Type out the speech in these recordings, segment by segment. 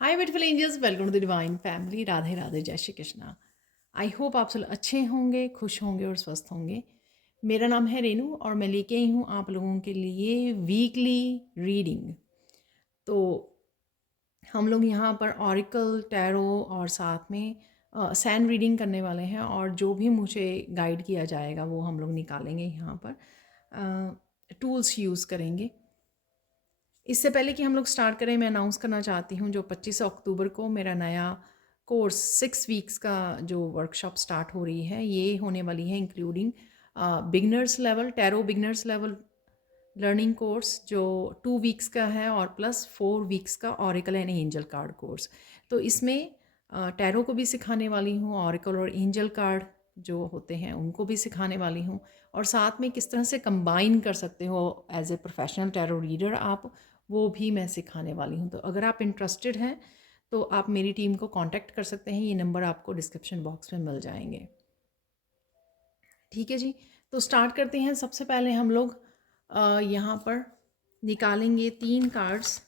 Hi beautiful angels, welcome to the divine family. Radhe Radhe, जय Shri Krishna. I hope आप सब अच्छे होंगे, खुश होंगे और स्वस्थ होंगे। मेरा नाम है रेनू और मैं लेके आई हूँ आप लोगों के लिए वीकली रीडिंग। तो हम लोग यहाँ पर ऑरिकल, टैरो और साथ में सैंड रीडिंग करने वाले हैं, और जो भी मुझे गाइड किया जाएगा वो हम लोग निकालेंगे। यहाँ पर टूल्स यूज़ करेंगे। इससे पहले कि हम लोग स्टार्ट करें, मैं अनाउंस करना चाहती हूँ जो 25 अक्टूबर को मेरा नया कोर्स 6 वीक्स का जो वर्कशॉप स्टार्ट हो रही है, ये होने वाली है including beginners level, tarot beginners level learning course जो 2 वीक्स का है, और प्लस 4 वीक्स का oracle and angel card course. तो इसमें टैरो को भी सिखाने वाली हूँ, ऑरिकल और एंजल कार्ड जो होते हैं उनको भी सिखाने वाली हूँ, और साथ में किस तरह से कंबाइन कर सकते हो as a professional tarot reader आप, वो भी मैं सिखाने वाली हूँ। तो अगर आप इंटरेस्टेड हैं तो आप मेरी टीम को कांटेक्ट कर सकते हैं। ये नंबर आपको डिस्क्रिप्शन बॉक्स में मिल जाएंगे। ठीक है जी, तो स्टार्ट करते हैं। सबसे पहले हम लोग यहाँ पर निकालेंगे 3 कार्ड्स,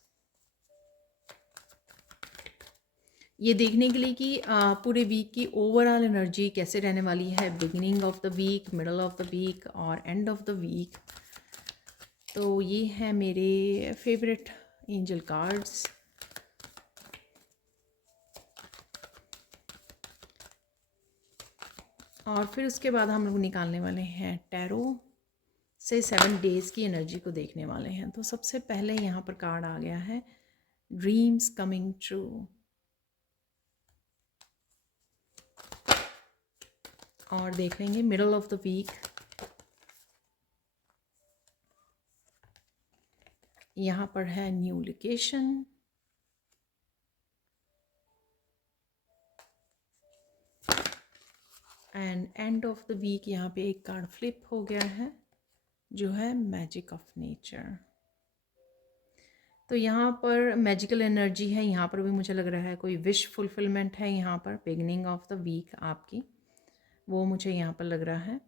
ये देखने के लिए कि पूरे वीक की ओवरऑल एनर्जी कैसे रहने वाली है, beginning of the week, middle of the week और एंड ऑफ द वीक। तो ये है मेरे फेवरेट एंजल कार्ड्स। और फिर उसके बाद हम लोग निकालने वाले हैं टैरो से 7 डेज़ की एनर्जी को देखने वाले हैं। तो सबसे पहले यहाँ पर कार्ड आ गया है ड्रीम्स कमिंग ट्रू। और देख लेंगे मिडल ऑफ द वीक। यहाँ पर है new location, and end of the week यहाँ पे एक कार्ड फ्लिप हो गया है जो है मैजिक ऑफ नेचर। तो यहाँ पर मैजिकल एनर्जी है, यहाँ पर भी मुझे लग रहा है कोई विश फुलफिलमेंट है यहाँ पर बिगनिंग ऑफ द वीक आपकी, वो मुझे यहाँ पर लग रहा है।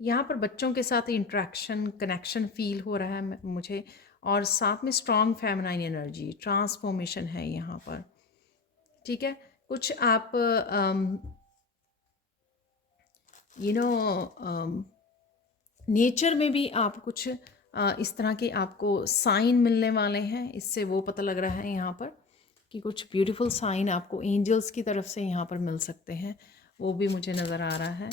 यहाँ पर बच्चों के साथ इंट्रैक्शन, कनेक्शन फील हो रहा है मुझे, और साथ में स्ट्रॉन्ग फेमिनाइन एनर्जी, ट्रांसफॉर्मेशन है यहाँ पर। ठीक है, कुछ आप नेचर में भी आप कुछ इस तरह के आपको साइन मिलने वाले हैं, इससे वो पता लग रहा है यहाँ पर कि कुछ ब्यूटीफुल साइन आपको एंजल्स की तरफ से यहाँ पर मिल सकते हैं, वो भी मुझे नज़र आ रहा है।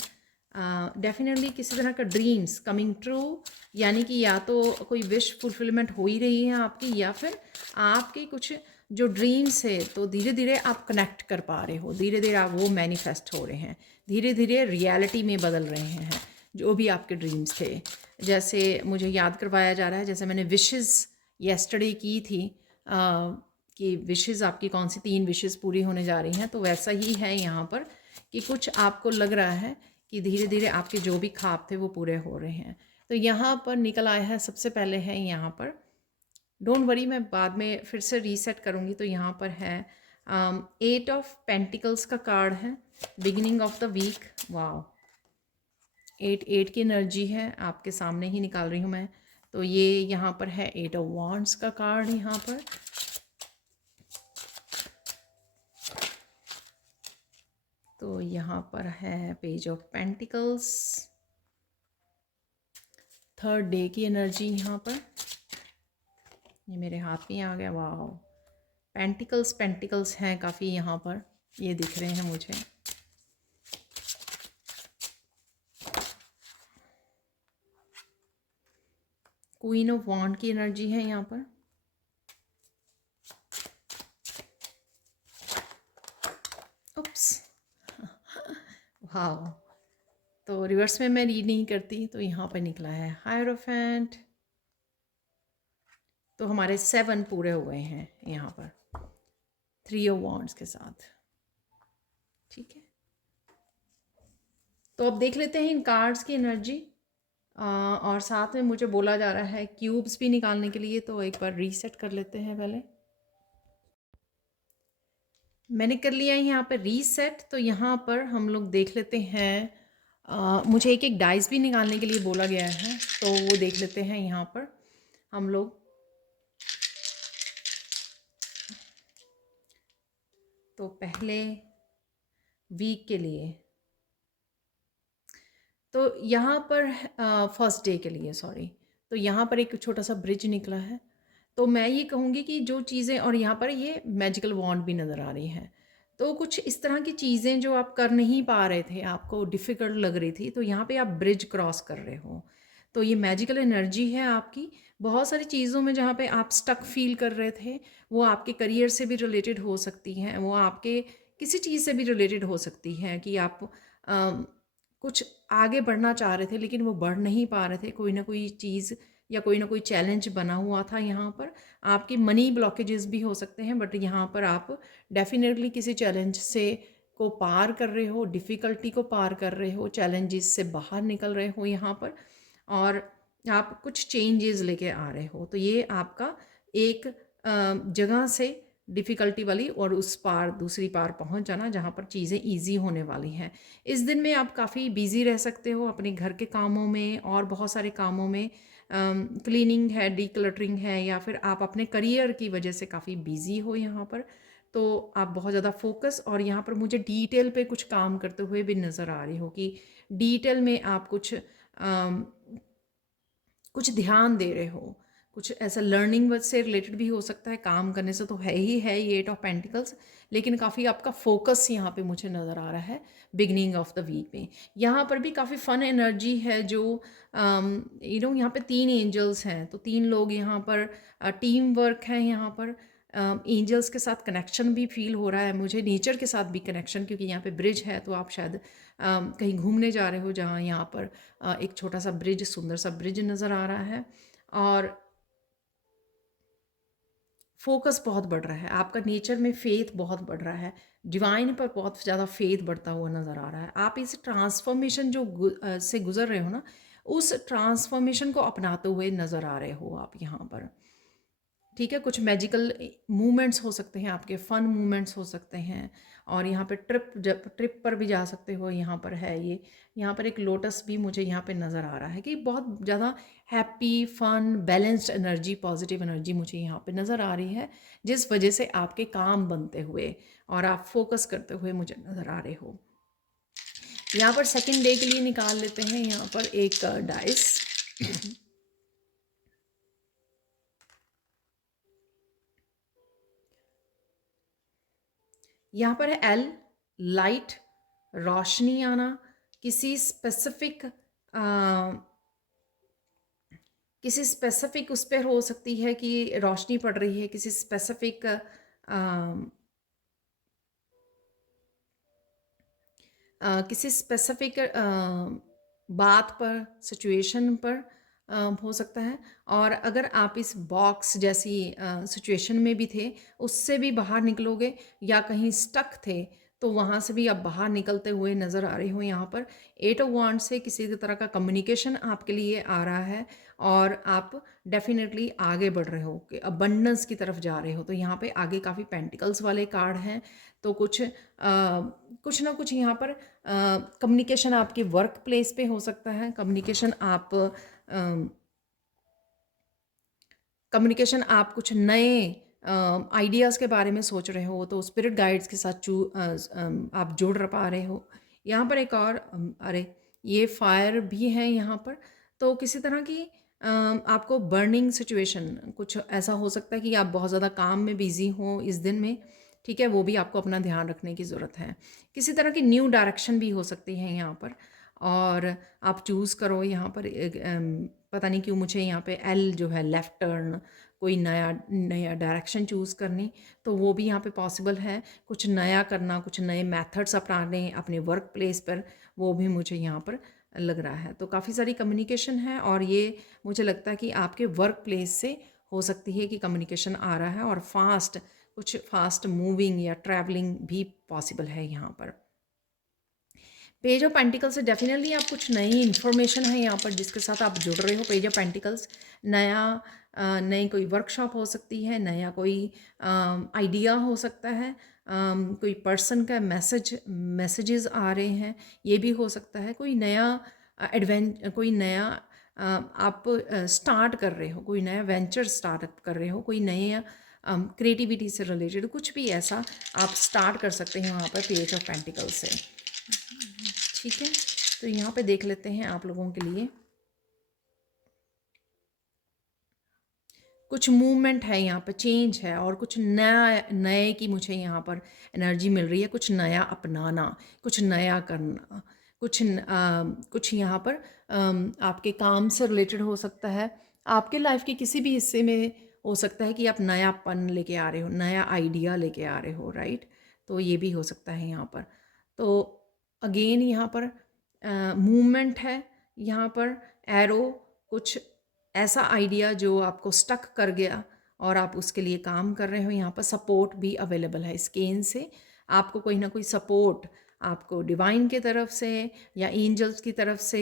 डेफिनेटली किसी तरह का ड्रीम्स कमिंग ट्रू, यानी कि या तो कोई विश फुलफिलमेंट हो ही रही है आपकी, या फिर आपके कुछ जो ड्रीम्स है तो धीरे धीरे आप कनेक्ट कर पा रहे हो, धीरे धीरे आप वो मैनिफेस्ट हो रहे हैं, धीरे धीरे रियलिटी में बदल रहे हैं जो भी आपके ड्रीम्स थे। जैसे मुझे याद करवाया जा रहा है, जैसे मैंने विशेस येस्टरडे की थी कि विशेस आपकी कौन सी 3 विशेस पूरी होने जा रही हैं, तो वैसा ही है यहाँ पर कि कुछ आपको लग रहा है कि धीरे धीरे आपके जो भी ख्वाब थे वो पूरे हो रहे हैं। तो यहाँ पर निकल आया है, सबसे पहले है यहाँ पर, डोंट वरी मैं बाद में फिर से रीसेट करूँगी। तो यहाँ पर है 8 ऑफ पेंटिकल्स का कार्ड है, beginning of the week. Wow, 8 की एनर्जी है, आपके सामने ही निकाल रही हूँ मैं। तो ये यहाँ पर है 8 ऑफ वॉन्ड्स का कार्ड यहाँ पर। तो यहाँ पर है page of pentacles, 3rd day की एनर्जी यहाँ पर, ये मेरे हाथ में आ गया। वाह, पेंटिकल्स पेंटिकल्स हैं काफ़ी यहाँ पर, ये दिख रहे हैं मुझे। क्वीन ऑफ वॉन्ड की एनर्जी है यहाँ पर। उप्स वाह, तो रिवर्स में मैं रीड नहीं करती, तो यहाँ पर निकला है हायरोफेंट। तो हमारे 7 पूरे हुए हैं यहाँ पर 3 ऑफ वॉन्ड्स के साथ। ठीक है, तो अब देख लेते हैं इन कार्ड्स की एनर्जी। और साथ में मुझे बोला जा रहा है क्यूब्स भी निकालने के लिए, तो एक बार रीसेट कर लेते हैं। पहले मैंने कर लिया है यहाँ पर रीसेट। तो यहाँ पर हम लोग देख लेते हैं, मुझे एक एक डाइस भी निकालने के लिए बोला गया है, तो वो देख लेते हैं यहाँ पर। हम लोग। तो पहले वीक के लिए तो यहाँ पर फर्स्ट डे के लिए सॉरी, तो यहाँ पर एक छोटा सा ब्रिज निकला है। तो मैं ये कहूँगी कि जो चीज़ें, और यहाँ पर ये मैजिकल वॉन्ड भी नज़र आ रही हैं, तो कुछ इस तरह की चीज़ें जो आप कर नहीं पा रहे थे, आपको डिफ़िकल्ट लग रही थी, तो यहाँ पे आप ब्रिज क्रॉस कर रहे हो। तो ये मैजिकल एनर्जी है आपकी। बहुत सारी चीज़ों में जहाँ पे आप स्टक फील कर रहे थे, वो आपके करियर से भी रिलेटेड हो सकती हैं, वो आपके किसी चीज़ से भी रिलेटेड हो सकती हैं कि आप कुछ आगे बढ़ना चाह रहे थे लेकिन वो बढ़ नहीं पा रहे थे, कोई ना कोई चीज़ या कोई ना कोई चैलेंज बना हुआ था यहाँ पर। आपकी मनी ब्लॉकेजेस भी हो सकते हैं, बट यहाँ पर आप डेफिनेटली किसी चैलेंज से को पार कर रहे हो, डिफ़िकल्टी को पार कर रहे हो, चैलेंजेस से बाहर निकल रहे हो यहाँ पर, और आप कुछ चेंजेस लेके आ रहे हो। तो ये आपका एक जगह से डिफ़िकल्टी वाली और उस पार दूसरी पार पहुंच जाना जहां पर चीज़ें इजी होने वाली हैं। इस दिन में आप काफ़ी बिजी रह सकते हो अपने घर के कामों में और बहुत सारे कामों में। क्लीनिंग है, डीक्लटरिंग है, या फिर आप अपने करियर की वजह से काफ़ी बिजी हो यहाँ पर। तो आप बहुत ज़्यादा फोकस, और यहाँ पर मुझे डिटेल पे कुछ काम करते हुए भी नज़र आ रही हो कि डिटेल में आप कुछ ध्यान दे रहे हो, कुछ ऐसा लर्निंग से रिलेटेड भी हो सकता है, काम करने से तो है ही है ये 8 ऑफ पेंटिकल्स, लेकिन काफ़ी आपका फोकस यहाँ पे मुझे नज़र आ रहा है बिगनिंग ऑफ द वीक में। यहाँ पर भी काफ़ी फन एनर्जी है, जो यहाँ पे 3 एंजल्स हैं, तो 3 लोग यहाँ पर टीम वर्क है यहाँ पर। एंजल्स के साथ कनेक्शन भी फील हो रहा है मुझे, नेचर के साथ भी कनेक्शन, क्योंकि यहाँ पे ब्रिज है, तो आप शायद कहीं घूमने जा रहे हो जहाँ यहाँ पर एक छोटा सा ब्रिज, सुंदर सा ब्रिज नज़र आ रहा है, और फोकस बहुत बढ़ रहा है, आपका नेचर में फेथ बहुत बढ़ रहा है, डिवाइन पर बहुत ज़्यादा फेथ बढ़ता हुआ नज़र आ रहा है। आप इस ट्रांसफॉर्मेशन से गुजर रहे हो ना, उस ट्रांसफॉर्मेशन को अपनाते हुए नज़र आ रहे हो आप यहाँ पर। ठीक है, कुछ मैजिकल मूवमेंट्स हो सकते हैं आपके, फन मूवमेंट्स हो सकते हैं, और यहाँ पे ट्रिप पर भी जा सकते हो। यहाँ पर है ये, यहाँ पर एक लोटस भी मुझे यहाँ पे नज़र आ रहा है कि बहुत ज़्यादा happy, fun, balanced energy, positive energy मुझे यहाँ पे नज़र आ रही है, जिस वजह से आपके काम बनते हुए और आप फोकस करते हुए मुझे नज़र आ रहे हो। यहाँ पर सेकेंड डे के लिए निकाल लेते हैं यहाँ पर एक डाइस। यहाँ पर है एल, लाइट, रोशनी आना, किसी स्पेसिफिक उस पर हो सकती है कि रोशनी पड़ रही है, किसी स्पेसिफिक बात पर, सिचुएशन पर हो सकता है। और अगर आप इस बॉक्स जैसी सिचुएशन में भी थे, उससे भी बाहर निकलोगे, या कहीं स्टक थे तो वहाँ से भी आप बाहर निकलते हुए नज़र आ रहे हो। यहाँ पर 8 ऑफ वांड से किसी तरह का कम्युनिकेशन आपके लिए आ रहा है, और आप डेफिनेटली आगे बढ़ रहे हो, कि अबंडेंस की तरफ जा रहे हो। तो यहाँ पे आगे काफ़ी पेंटिकल्स वाले कार्ड हैं, तो कुछ ना कुछ यहाँ पर कम्युनिकेशन आपके वर्क प्लेस पे हो सकता है, कम्युनिकेशन आप कुछ नए आइडियाज़ के बारे में सोच रहे हो, तो स्पिरिट गाइड्स के साथ आप जुड़ पा रहे हो। यहाँ पर एक और अरे ये फायर भी है यहाँ पर, तो किसी तरह की आपको बर्निंग सिचुएशन, कुछ ऐसा हो सकता है कि आप बहुत ज़्यादा काम में बिजी हो इस दिन में, ठीक है, वो भी आपको अपना ध्यान रखने की ज़रूरत है। किसी तरह की न्यू डायरेक्शन भी हो सकती है यहाँ पर, और आप चूज़ करो यहाँ पर पता नहीं क्यों मुझे यहाँ पे एल जो है लेफ़्ट टर्न, कोई नया नया डायरेक्शन चूज़ करनी, तो वो भी यहाँ पे पॉसिबल है। कुछ नया करना, कुछ नए मेथड्स अपनाने अपने वर्क प्लेस पर, वो भी मुझे यहाँ पर लग रहा है। तो काफ़ी सारी कम्युनिकेशन है, और ये मुझे लगता है कि आपके वर्क प्लेस से हो सकती है कि कम्युनिकेशन आ रहा है, और कुछ फास्ट मूविंग या ट्रैवलिंग भी पॉसिबल है यहाँ पर। पेज ऑफ पेंटिकल्स से डेफिनेटली आप कुछ नई इन्फॉर्मेशन है यहाँ पर जिसके साथ आप जुड़ रहे हो। पेज ऑफ पेंटिकल्स नई कोई वर्कशॉप हो सकती है, नया कोई आइडिया हो सकता है, कोई पर्सन का मैसेजेस आ रहे हैं, ये भी हो सकता है। कोई नया आप स्टार्ट कर रहे हो, कोई नया वेंचर स्टार्ट कर रहे हो, कोई नए क्रिएटिविटी से रिलेटेड कुछ भी ऐसा आप स्टार्ट कर सकते हैं वहाँ पर पेज ऑफ पेंटिकल से। ठीक है, तो यहाँ पे देख लेते हैं आप लोगों के लिए कुछ मूवमेंट है, यहाँ पर चेंज है और कुछ नया नए की मुझे यहाँ पर एनर्जी मिल रही है। कुछ नया अपनाना, कुछ नया करना, कुछ यहाँ पर आपके काम से रिलेटेड हो सकता है, आपके लाइफ के किसी भी हिस्से में हो सकता है कि आप नयापन लेके आ रहे हो, नया आइडिया लेके आ रहे हो, राइट। तो ये भी हो सकता है यहाँ पर। तो अगेन यहाँ पर मूवमेंट है, यहाँ पर एरो, कुछ ऐसा आइडिया जो आपको स्टक कर गया और आप उसके लिए काम कर रहे हो। यहाँ पर सपोर्ट भी अवेलेबल है, स्केन से आपको कोई ना कोई सपोर्ट आपको डिवाइन की तरफ से या एंजल्स की तरफ से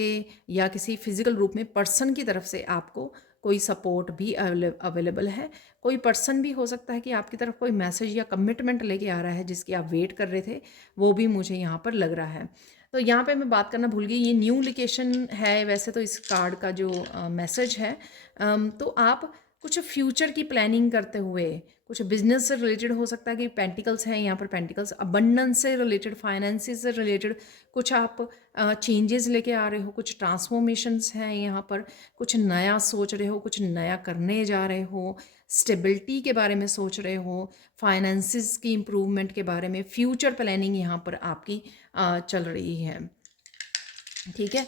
या किसी फिजिकल रूप में पर्सन की तरफ से आपको कोई सपोर्ट भी अवेलेबल है। कोई पर्सन भी हो सकता है कि आपकी तरफ कोई मैसेज या कमिटमेंट लेके आ रहा है जिसकी आप वेट कर रहे थे, वो भी मुझे यहाँ पर लग रहा है। तो यहाँ पे मैं बात करना भूल गई, ये न्यू लोकेशन है वैसे तो इस कार्ड का जो मैसेज है। तो आप कुछ फ्यूचर की प्लानिंग करते हुए, कुछ बिजनेस से रिलेटेड हो सकता है कि पेंटिकल्स हैं यहाँ पर, पेंटिकल्स अबंडेंस से रिलेटेड, फाइनेंसिस से रिलेटेड कुछ आप चेंजेस लेके आ रहे हो, कुछ ट्रांसफॉर्मेशंस हैं यहाँ पर, कुछ नया सोच रहे हो, कुछ नया करने जा रहे हो, स्टेबिलिटी के बारे में सोच रहे हो, फाइनेंसिस की इम्प्रूवमेंट के बारे में फ्यूचर प्लानिंग यहाँ पर आपकी चल रही है। ठीक है,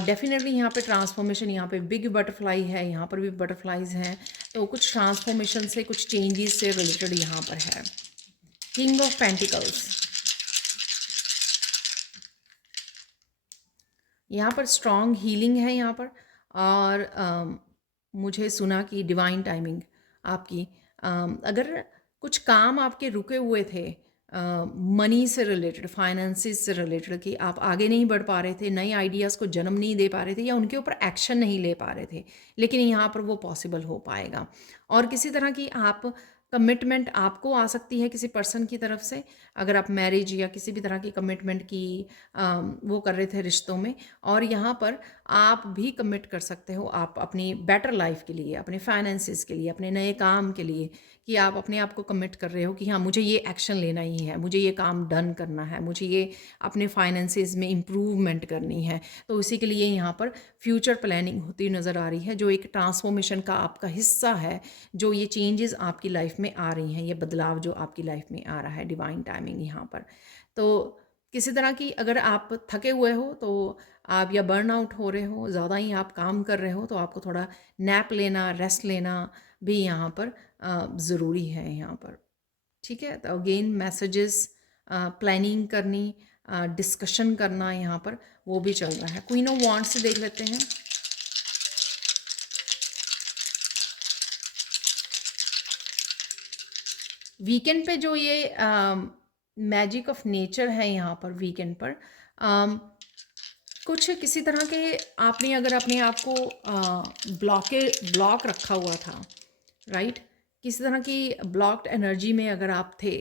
डेफिनेटली यहाँ पे ट्रांसफॉर्मेशन, यहाँ पे बिग बटरफ्लाई है, यहाँ पर भी बटरफ्लाइज हैं, तो कुछ ट्रांसफॉर्मेशन से, कुछ चेंजेस से रिलेटेड यहाँ पर है। किंग ऑफ पेंटिकल्स, यहाँ पर स्ट्रॉन्ग हीलिंग है यहाँ पर। और मुझे सुना कि डिवाइन टाइमिंग आपकी, अगर कुछ काम आपके रुके हुए थे मनी से रिलेटेड, फाइनेंसिस से रिलेटेड, कि आप आगे नहीं बढ़ पा रहे थे, नए आइडियाज़ को जन्म नहीं दे पा रहे थे या उनके ऊपर एक्शन नहीं ले पा रहे थे, लेकिन यहाँ पर वो पॉसिबल हो पाएगा। और किसी तरह की आप कमिटमेंट आपको आ सकती है किसी पर्सन की तरफ से, अगर आप मैरिज या किसी भी तरह की कमिटमेंट की वो कर रहे थे रिश्तों में, और यहाँ पर आप भी कमिट कर सकते हो आप अपनी बेटर लाइफ के लिए, अपने फाइनेंसिस के लिए, अपने नए काम के लिए, कि आप अपने आप को कमिट कर रहे हो कि हाँ मुझे ये एक्शन लेना ही है, मुझे ये काम डन करना है, मुझे ये अपने फाइनेंसिस में इम्प्रूवमेंट करनी है। तो इसी के लिए यहाँ पर फ्यूचर प्लानिंग होती नज़र आ रही है, जो एक ट्रांसफॉर्मेशन का आपका हिस्सा है, जो ये चेंजेस आपकी लाइफ में आ रही हैं, ये बदलाव जो आपकी लाइफ में आ रहा है, डिवाइन टाइमिंग यहाँ पर। तो किसी तरह की अगर आप थके हुए हो तो आप, या बर्न आउट हो रहे हो, ज़्यादा ही आप काम कर रहे हो, तो आपको थोड़ा नैप लेना, रेस्ट लेना भी यहाँ पर ज़रूरी है यहाँ पर। ठीक है, तो अगेन मैसेजेस, प्लानिंग करनी, डिस्कशन करना यहाँ पर वो भी चल रहा है। क्वीन ऑफ वांड्स से देख लेते हैं। वीकेंड पे जो ये मैजिक ऑफ नेचर है यहाँ पर, वीकेंड पर कुछ किसी तरह के आपने अगर अपने आप को ब्लॉक रखा हुआ था, राइट, किसी तरह की ब्लॉक्ड एनर्जी में अगर आप थे,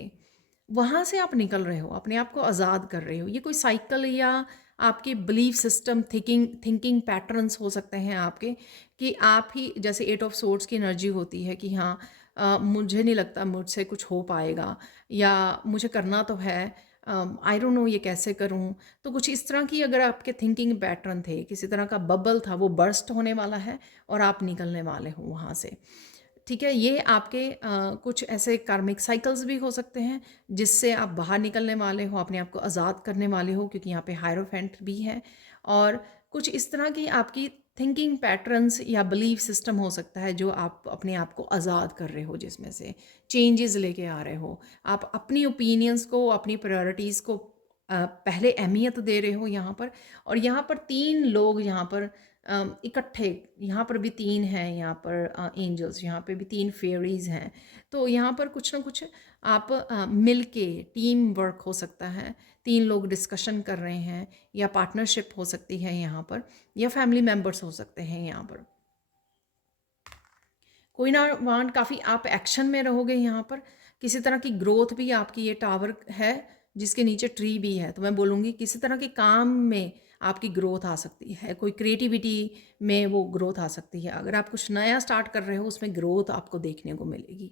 वहाँ से आप निकल रहे हो, अपने आप को आज़ाद कर रहे हो। ये कोई साइकिल या आपके बिलीफ सिस्टम, थिंकिंग पैटर्न्स हो सकते हैं आपके, कि आप ही, जैसे 8 ऑफ सोर्ड्स की एनर्जी होती है कि हाँ मुझे नहीं लगता मुझसे कुछ हो पाएगा, या मुझे करना तो है, आई डोंट नो ये कैसे करूं। तो कुछ इस तरह की अगर आपके थिंकिंग पैटर्न थे, किसी तरह का बबल था, वो बर्स्ट होने वाला है और आप निकलने वाले हो वहाँ से। ठीक है, ये आपके कुछ ऐसे कार्मिक साइकिल्स भी हो सकते हैं जिससे आप बाहर निकलने वाले हो, अपने आप को आज़ाद करने वाले हो, क्योंकि यहाँ पे हायरोफेंट भी है। और कुछ इस तरह की आपकी थिंकिंग पैटर्न्स या बिलीफ सिस्टम हो सकता है जो आप अपने आप को आज़ाद कर रहे हो, जिसमें से चेंजेस लेके आ रहे हो। आप अपनी ओपिनियंस को, अपनी प्रायोरिटीज़ को पहले अहमियत दे रहे हो यहाँ पर। और यहाँ पर 3 लोग यहाँ पर इकट्ठे, यहाँ पर भी 3 हैं, यहाँ पर एंजल्स, यहाँ पे भी 3 फेयरीज हैं। तो यहाँ पर कुछ ना कुछ आप मिल के टीम वर्क हो सकता है, 3 लोग डिस्कशन कर रहे हैं, या पार्टनरशिप हो सकती है यहाँ पर, या फैमिली मेम्बर्स हो सकते हैं यहाँ पर। कोई ना वांट, काफ़ी आप एक्शन में रहोगे यहाँ पर। किसी तरह की ग्रोथ भी आपकी, ये टावर है जिसके नीचे ट्री भी है, तो मैं बोलूँगी किसी तरह के काम में आपकी ग्रोथ आ सकती है, कोई क्रिएटिविटी में वो ग्रोथ आ सकती है। अगर आप कुछ नया स्टार्ट कर रहे हो उसमें ग्रोथ आपको देखने को मिलेगी।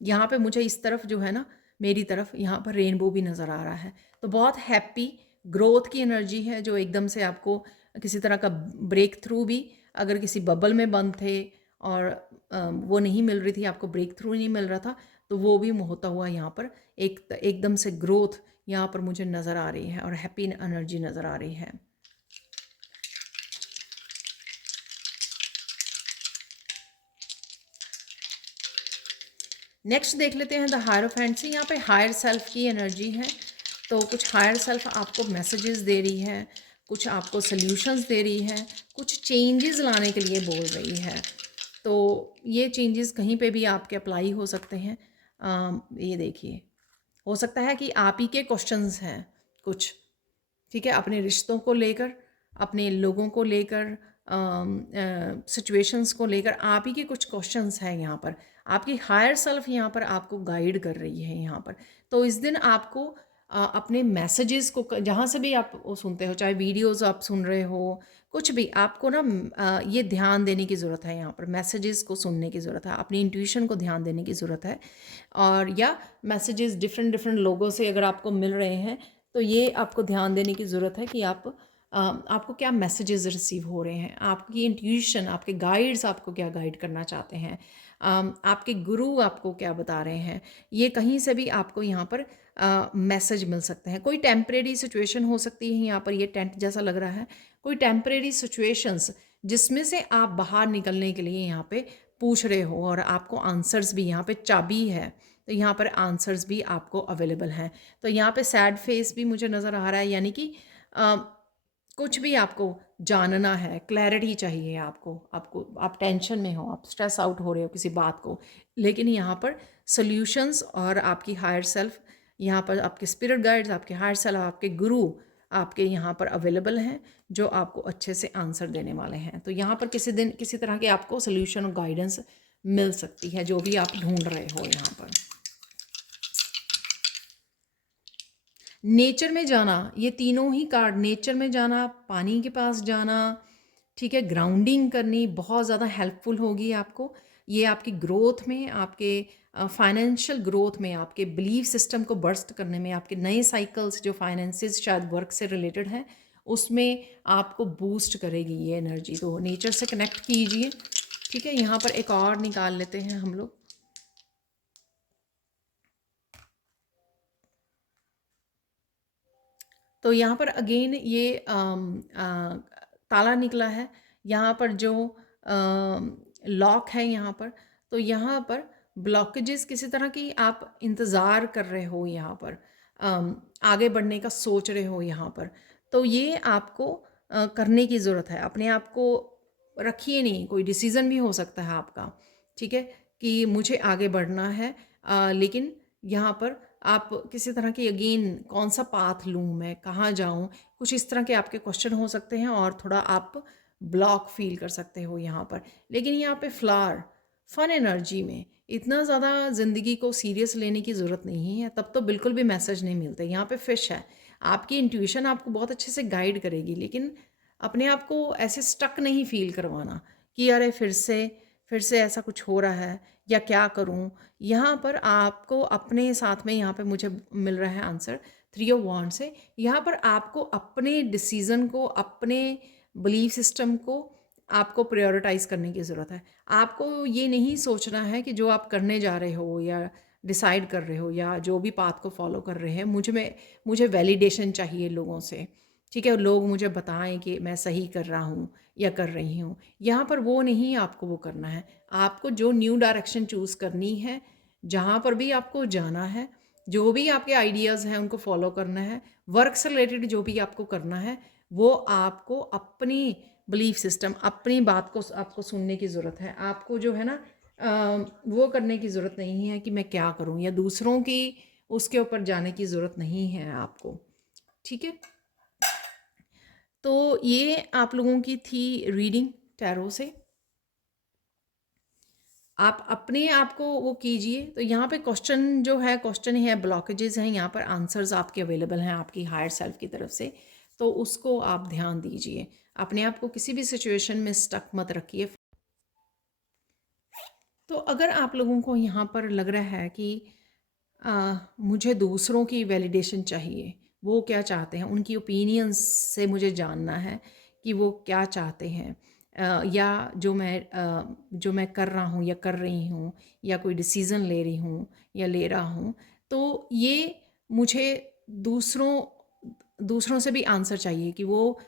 यहाँ पे मुझे इस तरफ जो है ना, मेरी तरफ यहाँ पर रेनबो भी नज़र आ रहा है। तो बहुत हैप्पी ग्रोथ की एनर्जी है जो एकदम से आपको किसी तरह का ब्रेक थ्रू भी, अगर किसी बबल में बंद थे और वो नहीं मिल रही थी, आपको ब्रेक थ्रू नहीं मिल रहा था, तो वो भी होता हुआ यहाँ पर एकदम से ग्रोथ यहाँ पर मुझे नज़र आ रही है और हैप्पी एनर्जी नज़र आ रही है। नेक्स्ट देख लेते हैं द हायरोफेंट से। यहाँ पे हायर सेल्फ की एनर्जी है, तो कुछ हायर सेल्फ आपको मैसेजेस दे रही है, कुछ आपको सल्यूशंस दे रही है, कुछ चेंजेस लाने के लिए बोल रही है। तो ये चेंजेस कहीं पे भी आपके अप्लाई हो सकते हैं। ये देखिए, हो सकता है कि आप ही के क्वेश्चंस हैं कुछ, ठीक है, अपने रिश्तों को लेकर, अपने लोगों को लेकर, सिचुएशंस को लेकर आप ही के कुछ क्वेश्चंस हैं यहाँ पर। आपकी हायर सेल्फ यहाँ पर आपको गाइड कर रही है यहाँ पर। तो इस दिन आपको अपने मैसेजेस को जहाँ से भी आप वो सुनते हो, चाहे वीडियोस आप सुन रहे हो, कुछ भी, आपको ना ये ध्यान देने की ज़रूरत है यहाँ पर, मैसेजेस को सुनने की ज़रूरत है, अपनी इंट्यूशन को ध्यान देने की ज़रूरत है। और या मैसेजेस डिफरेंट डिफरेंट लोगों से अगर आपको मिल रहे हैं तो ये आपको ध्यान देने की ज़रूरत है कि आपको क्या मैसेजेस रिसीव हो रहे हैं, आपकी इंट्यूशन, आपके गाइड्स आपको क्या गाइड करना चाहते हैं, आपके गुरु आपको क्या बता रहे हैं। ये कहीं से भी आपको यहाँ पर मैसेज मिल सकते हैं। कोई टेम्परेरी सिचुएशन हो सकती है, यहाँ पर ये टेंट जैसा लग रहा है, कोई टेम्परेरी सिचुएशंस जिसमें से आप बाहर निकलने के लिए यहाँ पे पूछ रहे हो और आपको आंसर्स भी, यहाँ पे चाबी है तो यहाँ पर आंसर्स भी आपको अवेलेबल हैं। तो यहाँ पे सैड फेस भी मुझे नज़र आ रहा है, यानी कि कुछ भी आपको जानना है, क्लैरिटी चाहिए आपको आप टेंशन में हो, आप स्ट्रेस आउट हो रहे हो किसी बात को, लेकिन यहाँ पर सॉल्यूशंस और आपकी हायर सेल्फ, यहाँ पर आपके स्पिरिट गाइड्स, आपके हायर सेल्फ, आपके गुरु आपके यहाँ पर अवेलेबल हैं जो आपको अच्छे से आंसर देने वाले हैं। तो यहाँ पर किसी दिन किसी तरह के आपको सोल्यूशन और गाइडेंस मिल सकती है जो भी आप ढूंढ रहे हो। यहाँ पर नेचर में जाना, ये तीनों ही कार्ड, नेचर में जाना, पानी के पास जाना, ठीक है, ग्राउंडिंग करनी बहुत ज़्यादा हेल्पफुल होगी आपको। ये आपकी ग्रोथ में, आपके फाइनेंशियल ग्रोथ में, आपके बिलीफ सिस्टम को बर्स्ट करने में, आपके नए साइकिल्स जो फाइनेंसेस शायद वर्क से रिलेटेड हैं उसमें आपको बूस्ट करेगी ये एनर्जी। तो नेचर से कनेक्ट कीजिए, ठीक है। यहाँ पर एक और निकाल लेते हैं हम लोग। तो यहाँ पर अगेन ये ताला निकला है, यहाँ पर जो लॉक है यहाँ पर, तो यहाँ पर ब्लॉकेजेस किसी तरह की आप इंतज़ार कर रहे हो, यहाँ पर आगे बढ़ने का सोच रहे हो यहाँ पर, तो ये आपको करने की ज़रूरत है। अपने आप को रखिए नहीं, कोई डिसीज़न भी हो सकता है आपका, ठीक है, कि मुझे आगे बढ़ना है, लेकिन यहाँ पर आप किसी तरह की अगेन कौन सा पाथ लूँ मैं, कहाँ जाऊँ, कुछ इस तरह के आपके क्वेश्चन हो सकते हैं और थोड़ा आप ब्लॉक फील कर सकते हो यहाँ पर। लेकिन यहाँ पे फ्लावर फन एनर्जी में इतना ज़्यादा ज़िंदगी को सीरियस लेने की ज़रूरत नहीं है, तब तो बिल्कुल भी मैसेज नहीं मिलते। यहाँ पे फिश है, आपकी इंट्यूशन आपको बहुत अच्छे से गाइड करेगी, लेकिन अपने आप को ऐसे स्टक नहीं फील करवाना कि अरे फिर से ऐसा कुछ हो रहा है या क्या करूं। यहाँ पर आपको अपने साथ में, यहाँ पे मुझे मिल रहा है आंसर 3 ऑफ वॉन्ड से। यहाँ पर आपको अपने डिसीज़न को, अपने बिलीफ सिस्टम को आपको प्रायोरिटाइज़ करने की ज़रूरत है। आपको ये नहीं सोचना है कि जो आप करने जा रहे हो या डिसाइड कर रहे हो या जो भी पाथ को फॉलो कर रहे हैं, मुझे वैलिडेशन चाहिए लोगों से, ठीक है, लोग मुझे बताएं कि मैं सही कर रहा हूँ या कर रही हूँ। यहाँ पर वो नहीं आपको वो करना है। आपको जो न्यू डायरेक्शन चूज़ करनी है, जहाँ पर भी आपको जाना है, जो भी आपके आइडियाज़ हैं उनको फॉलो करना है, वर्क से रिलेटेड जो भी आपको करना है, वो आपको अपनी बिलीफ सिस्टम, अपनी बात को आपको सुनने की ज़रूरत है। आपको जो है ना वो करने की ज़रूरत नहीं है कि मैं क्या करूँ, या दूसरों की उसके ऊपर जाने की ज़रूरत नहीं है आपको, ठीक है। तो ये आप लोगों की थी रीडिंग टैरो से। आप अपने आप को वो कीजिए। तो यहाँ पे क्वेश्चन जो है, क्वेश्चन है, ब्लॉकेजेस हैं, यहाँ पर आंसर्स आपके अवेलेबल हैं आपकी हायर सेल्फ की तरफ से। तो उसको आप ध्यान दीजिए। अपने आप को किसी भी सिचुएशन में स्टक मत रखिए। तो अगर आप लोगों को यहाँ पर लग रहा है कि मुझे दूसरों की वैलिडेशन चाहिए, वो क्या चाहते हैं, उनकी ओपिनियंस से मुझे जानना है कि वो क्या चाहते हैं, या जो मैं कर रहा हूँ या कर रही हूँ, या कोई डिसीज़न ले रही हूँ या ले रहा हूँ, तो ये मुझे दूसरों दूसरों से भी आंसर चाहिए कि वो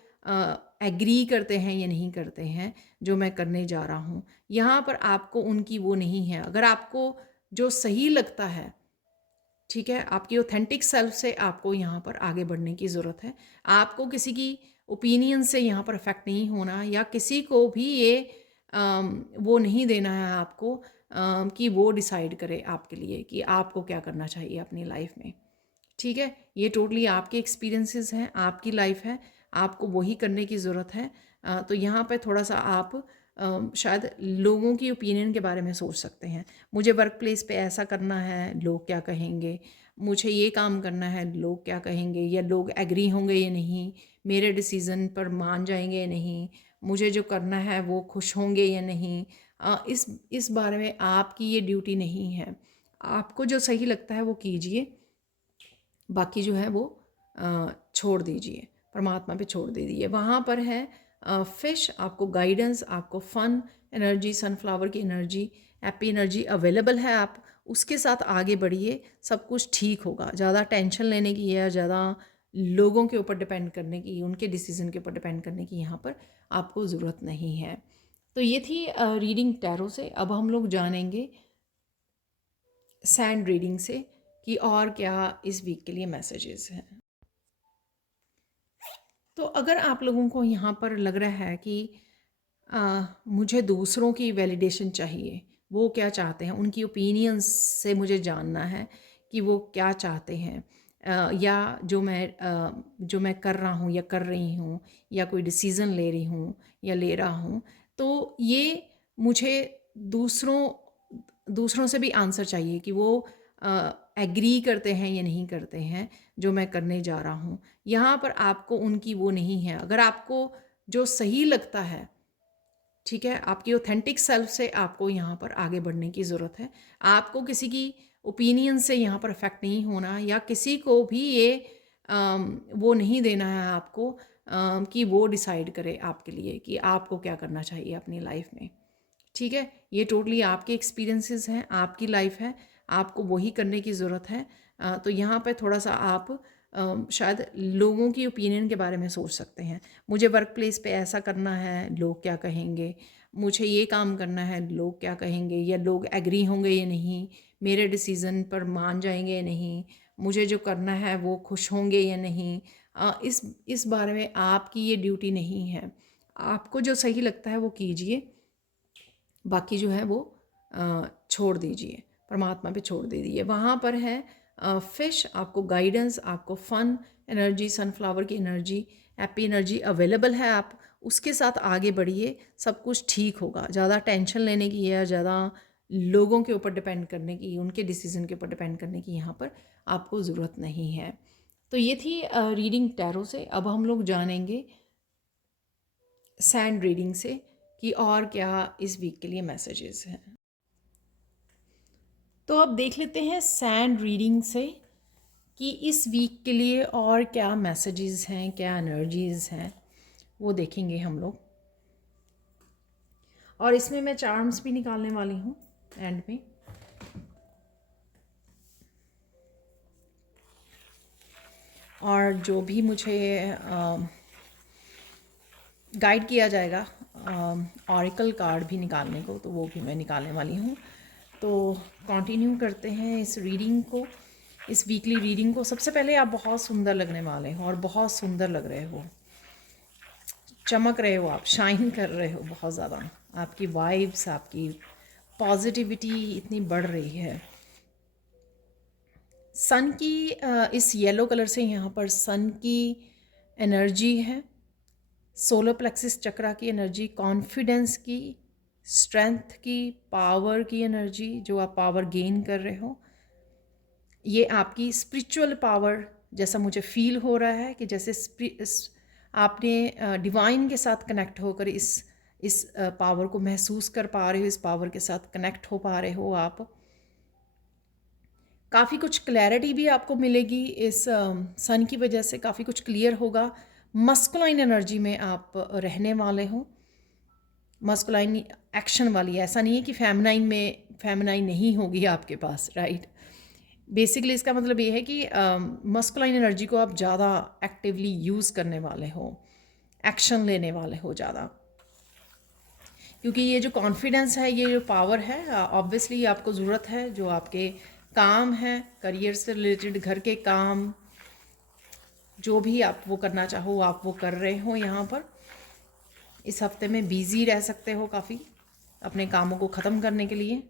एग्री करते हैं या नहीं करते हैं जो मैं करने जा रहा हूँ। यहाँ पर आपको उनकी वो नहीं है। अगर आपको जो सही लगता है, ठीक है, आपकी ऑथेंटिक सेल्फ से आपको यहाँ पर आगे बढ़ने की ज़रूरत है। आपको किसी की ओपिनियन से यहाँ पर अफेक्ट नहीं होना, या किसी को भी ये वो नहीं देना है आपको कि वो डिसाइड करे आपके लिए कि आपको क्या करना चाहिए अपनी लाइफ में। ठीक है, ये टोटली आपके एक्सपीरियंसेस हैं, आपकी लाइफ है, आपको वही करने की ज़रूरत है। तो यहाँ पे थोड़ा सा आप शायद लोगों की ओपिनियन के बारे में सोच सकते हैं। मुझे वर्क प्लेस पे ऐसा करना है, लोग क्या कहेंगे, मुझे ये काम करना है, लोग क्या कहेंगे, या लोग एग्री होंगे या नहीं, मेरे डिसीज़न पर मान जाएंगे या नहीं, मुझे जो करना है वो खुश होंगे या नहीं। इस बारे में आपकी ये ड्यूटी नहीं है। आपको जो सही लगता है वो कीजिए, बाकी जो है वो छोड़ दीजिए, परमात्मा पे छोड़ दीजिए। वहाँ पर है फिश, आपको गाइडेंस, आपको फ़न एनर्जी, सनफ्लावर की एनर्जी, हैप्पी एनर्जी अवेलेबल है। आप उसके साथ आगे बढ़िए, सब कुछ ठीक होगा। ज़्यादा टेंशन लेने की या ज़्यादा लोगों के ऊपर डिपेंड करने की, उनके डिसीज़न के ऊपर डिपेंड करने की यहाँ पर आपको ज़रूरत नहीं है। तो ये थी रीडिंग टैरो से। अब हम लोग जानेंगे सैंड रीडिंग से कि और क्या इस वीक के लिए मैसेजेस हैं। तो अगर आप लोगों को यहाँ पर लग रहा है कि मुझे दूसरों की वैलिडेशन चाहिए, वो क्या चाहते हैं, उनकी ओपिनियंस से मुझे जानना है कि वो क्या चाहते हैं, या जो मैं कर रहा हूँ या कर रही हूँ, या कोई डिसीज़न ले रही हूँ या ले रहा हूँ, तो ये मुझे दूसरों दूसरों से भी आंसर चाहिए कि वो एग्री करते हैं या नहीं करते हैं जो मैं करने जा रहा हूँ। यहाँ पर आपको उनकी वो नहीं है। अगर आपको जो सही लगता है, ठीक है, आपकी ऑथेंटिक सेल्फ से आपको यहाँ पर आगे बढ़ने की ज़रूरत है। आपको किसी की ओपिनियन से यहाँ पर अफेक्ट नहीं होना, या किसी को भी ये वो नहीं देना है आपको कि वो डिसाइड करे आपके लिए कि आपको क्या करना चाहिए अपनी लाइफ में। ठीक है, ये टोटली आपके एक्सपीरियंसेस हैं, आपकी लाइफ है, आपको वही करने की ज़रूरत है। तो यहाँ पे थोड़ा सा आप शायद लोगों की ओपिनियन के बारे में सोच सकते हैं। मुझे वर्क प्लेस पे ऐसा करना है, लोग क्या कहेंगे, मुझे ये काम करना है, लोग क्या कहेंगे, या लोग एग्री होंगे या नहीं, मेरे डिसीज़न पर मान जाएंगे या नहीं, मुझे जो करना है वो खुश होंगे या नहीं। इस बारे में आपकी ये ड्यूटी नहीं है। आपको जो सही लगता है वो कीजिए, बाकी जो है वो छोड़ दीजिए, परमात्मा पे छोड़ दीजिए। वहाँ पर है फिश, आपको गाइडेंस, आपको फ़न एनर्जी, सनफ्लावर की एनर्जी, हैप्पी एनर्जी अवेलेबल है। आप उसके साथ आगे बढ़िए, सब कुछ ठीक होगा। ज़्यादा टेंशन लेने की या ज़्यादा लोगों के ऊपर डिपेंड करने की, उनके डिसीज़न के ऊपर डिपेंड करने की यहाँ पर आपको ज़रूरत नहीं है। तो ये थी रीडिंग टैरो से। अब हम लोग जानेंगे सैंड रीडिंग से कि और क्या इस वीक के लिए मैसेजेस हैं। तो अब देख लेते हैं सैंड रीडिंग से कि इस वीक के लिए और क्या मैसेजेस हैं, क्या एनर्जीज हैं, वो देखेंगे हम लोग। और इसमें मैं चार्म्स भी निकालने वाली हूँ एंड में। और जो भी मुझे गाइड किया जाएगा ऑरिकल कार्ड भी निकालने को, तो वो भी मैं निकालने वाली हूँ। तो कंटिन्यू करते हैं इस रीडिंग को, इस वीकली रीडिंग को। सबसे पहले आप बहुत सुंदर लगने वाले हो, और बहुत सुंदर लग रहे हो, चमक रहे हो, आप शाइन कर रहे हो बहुत ज़्यादा। आपकी वाइब्स, आपकी पॉजिटिविटी इतनी बढ़ रही है। सन की इस येलो कलर से यहाँ पर सन की एनर्जी है, सोलर प्लेक्सिस चक्रा की एनर्जी, कॉन्फिडेंस की, स्ट्रेंथ की, पावर की एनर्जी, जो आप पावर गेन कर रहे हो। ये आपकी स्पिरिचुअल पावर जैसा मुझे फील हो रहा है कि जैसे आपने डिवाइन के साथ कनेक्ट होकर इस पावर को महसूस कर पा रहे हो, इस पावर के साथ कनेक्ट हो पा रहे हो आप। काफ़ी कुछ क्लैरिटी भी आपको मिलेगी इस सन की वजह से, काफ़ी कुछ क्लियर होगा। मस्कुलाइन एनर्जी में आप रहने वाले हो, मस्कुलाइन एक्शन वाली। ऐसा नहीं है कि फेमिनाइन में फेमिनाइन नहीं होगी आपके पास, राइट। बेसिकली इसका मतलब ये है कि मस्कुलाइन एनर्जी को आप ज़्यादा एक्टिवली यूज़ करने वाले हो, एक्शन लेने वाले हो ज़्यादा, क्योंकि ये जो कॉन्फिडेंस है, ये जो पावर है, ऑब्वियसली आपको ज़रूरत है। जो आपके काम हैं, करियर से रिलेटेड, घर के काम, जो भी आप वो करना चाहो आप वो कर रहे हो। यहाँ पर इस हफ्ते में बिज़ी रह सकते हो काफ़ी अपने कामों को ख़त्म करने के लिए।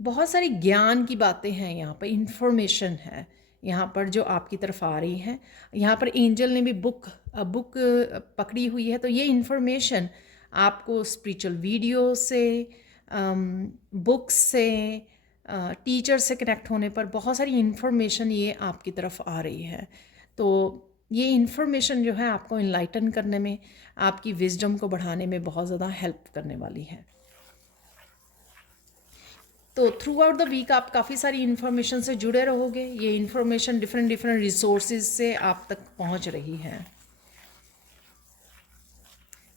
बहुत सारी ज्ञान की बातें हैं यहाँ पर, इंफॉर्मेशन है यहाँ पर जो आपकी तरफ आ रही है। यहाँ पर एंजल ने भी बुक पकड़ी हुई है, तो ये इंफॉर्मेशन आपको स्पिरिचुअल वीडियो से, बुक्स से, टीचर से कनेक्ट होने पर बहुत सारी इंफॉर्मेशन ये आपकी तरफ आ रही है। तो ये इंफॉर्मेशन जो है आपको इनलाइटन करने में, आपकी विजडम को बढ़ाने में बहुत ज़्यादा हेल्प करने वाली है। तो थ्रू आउट द वीक आप काफ़ी सारी इन्फॉर्मेशन से जुड़े रहोगे। ये इन्फॉर्मेशन डिफरेंट डिफरेंट रिसोर्सेज से आप तक पहुंच रही है।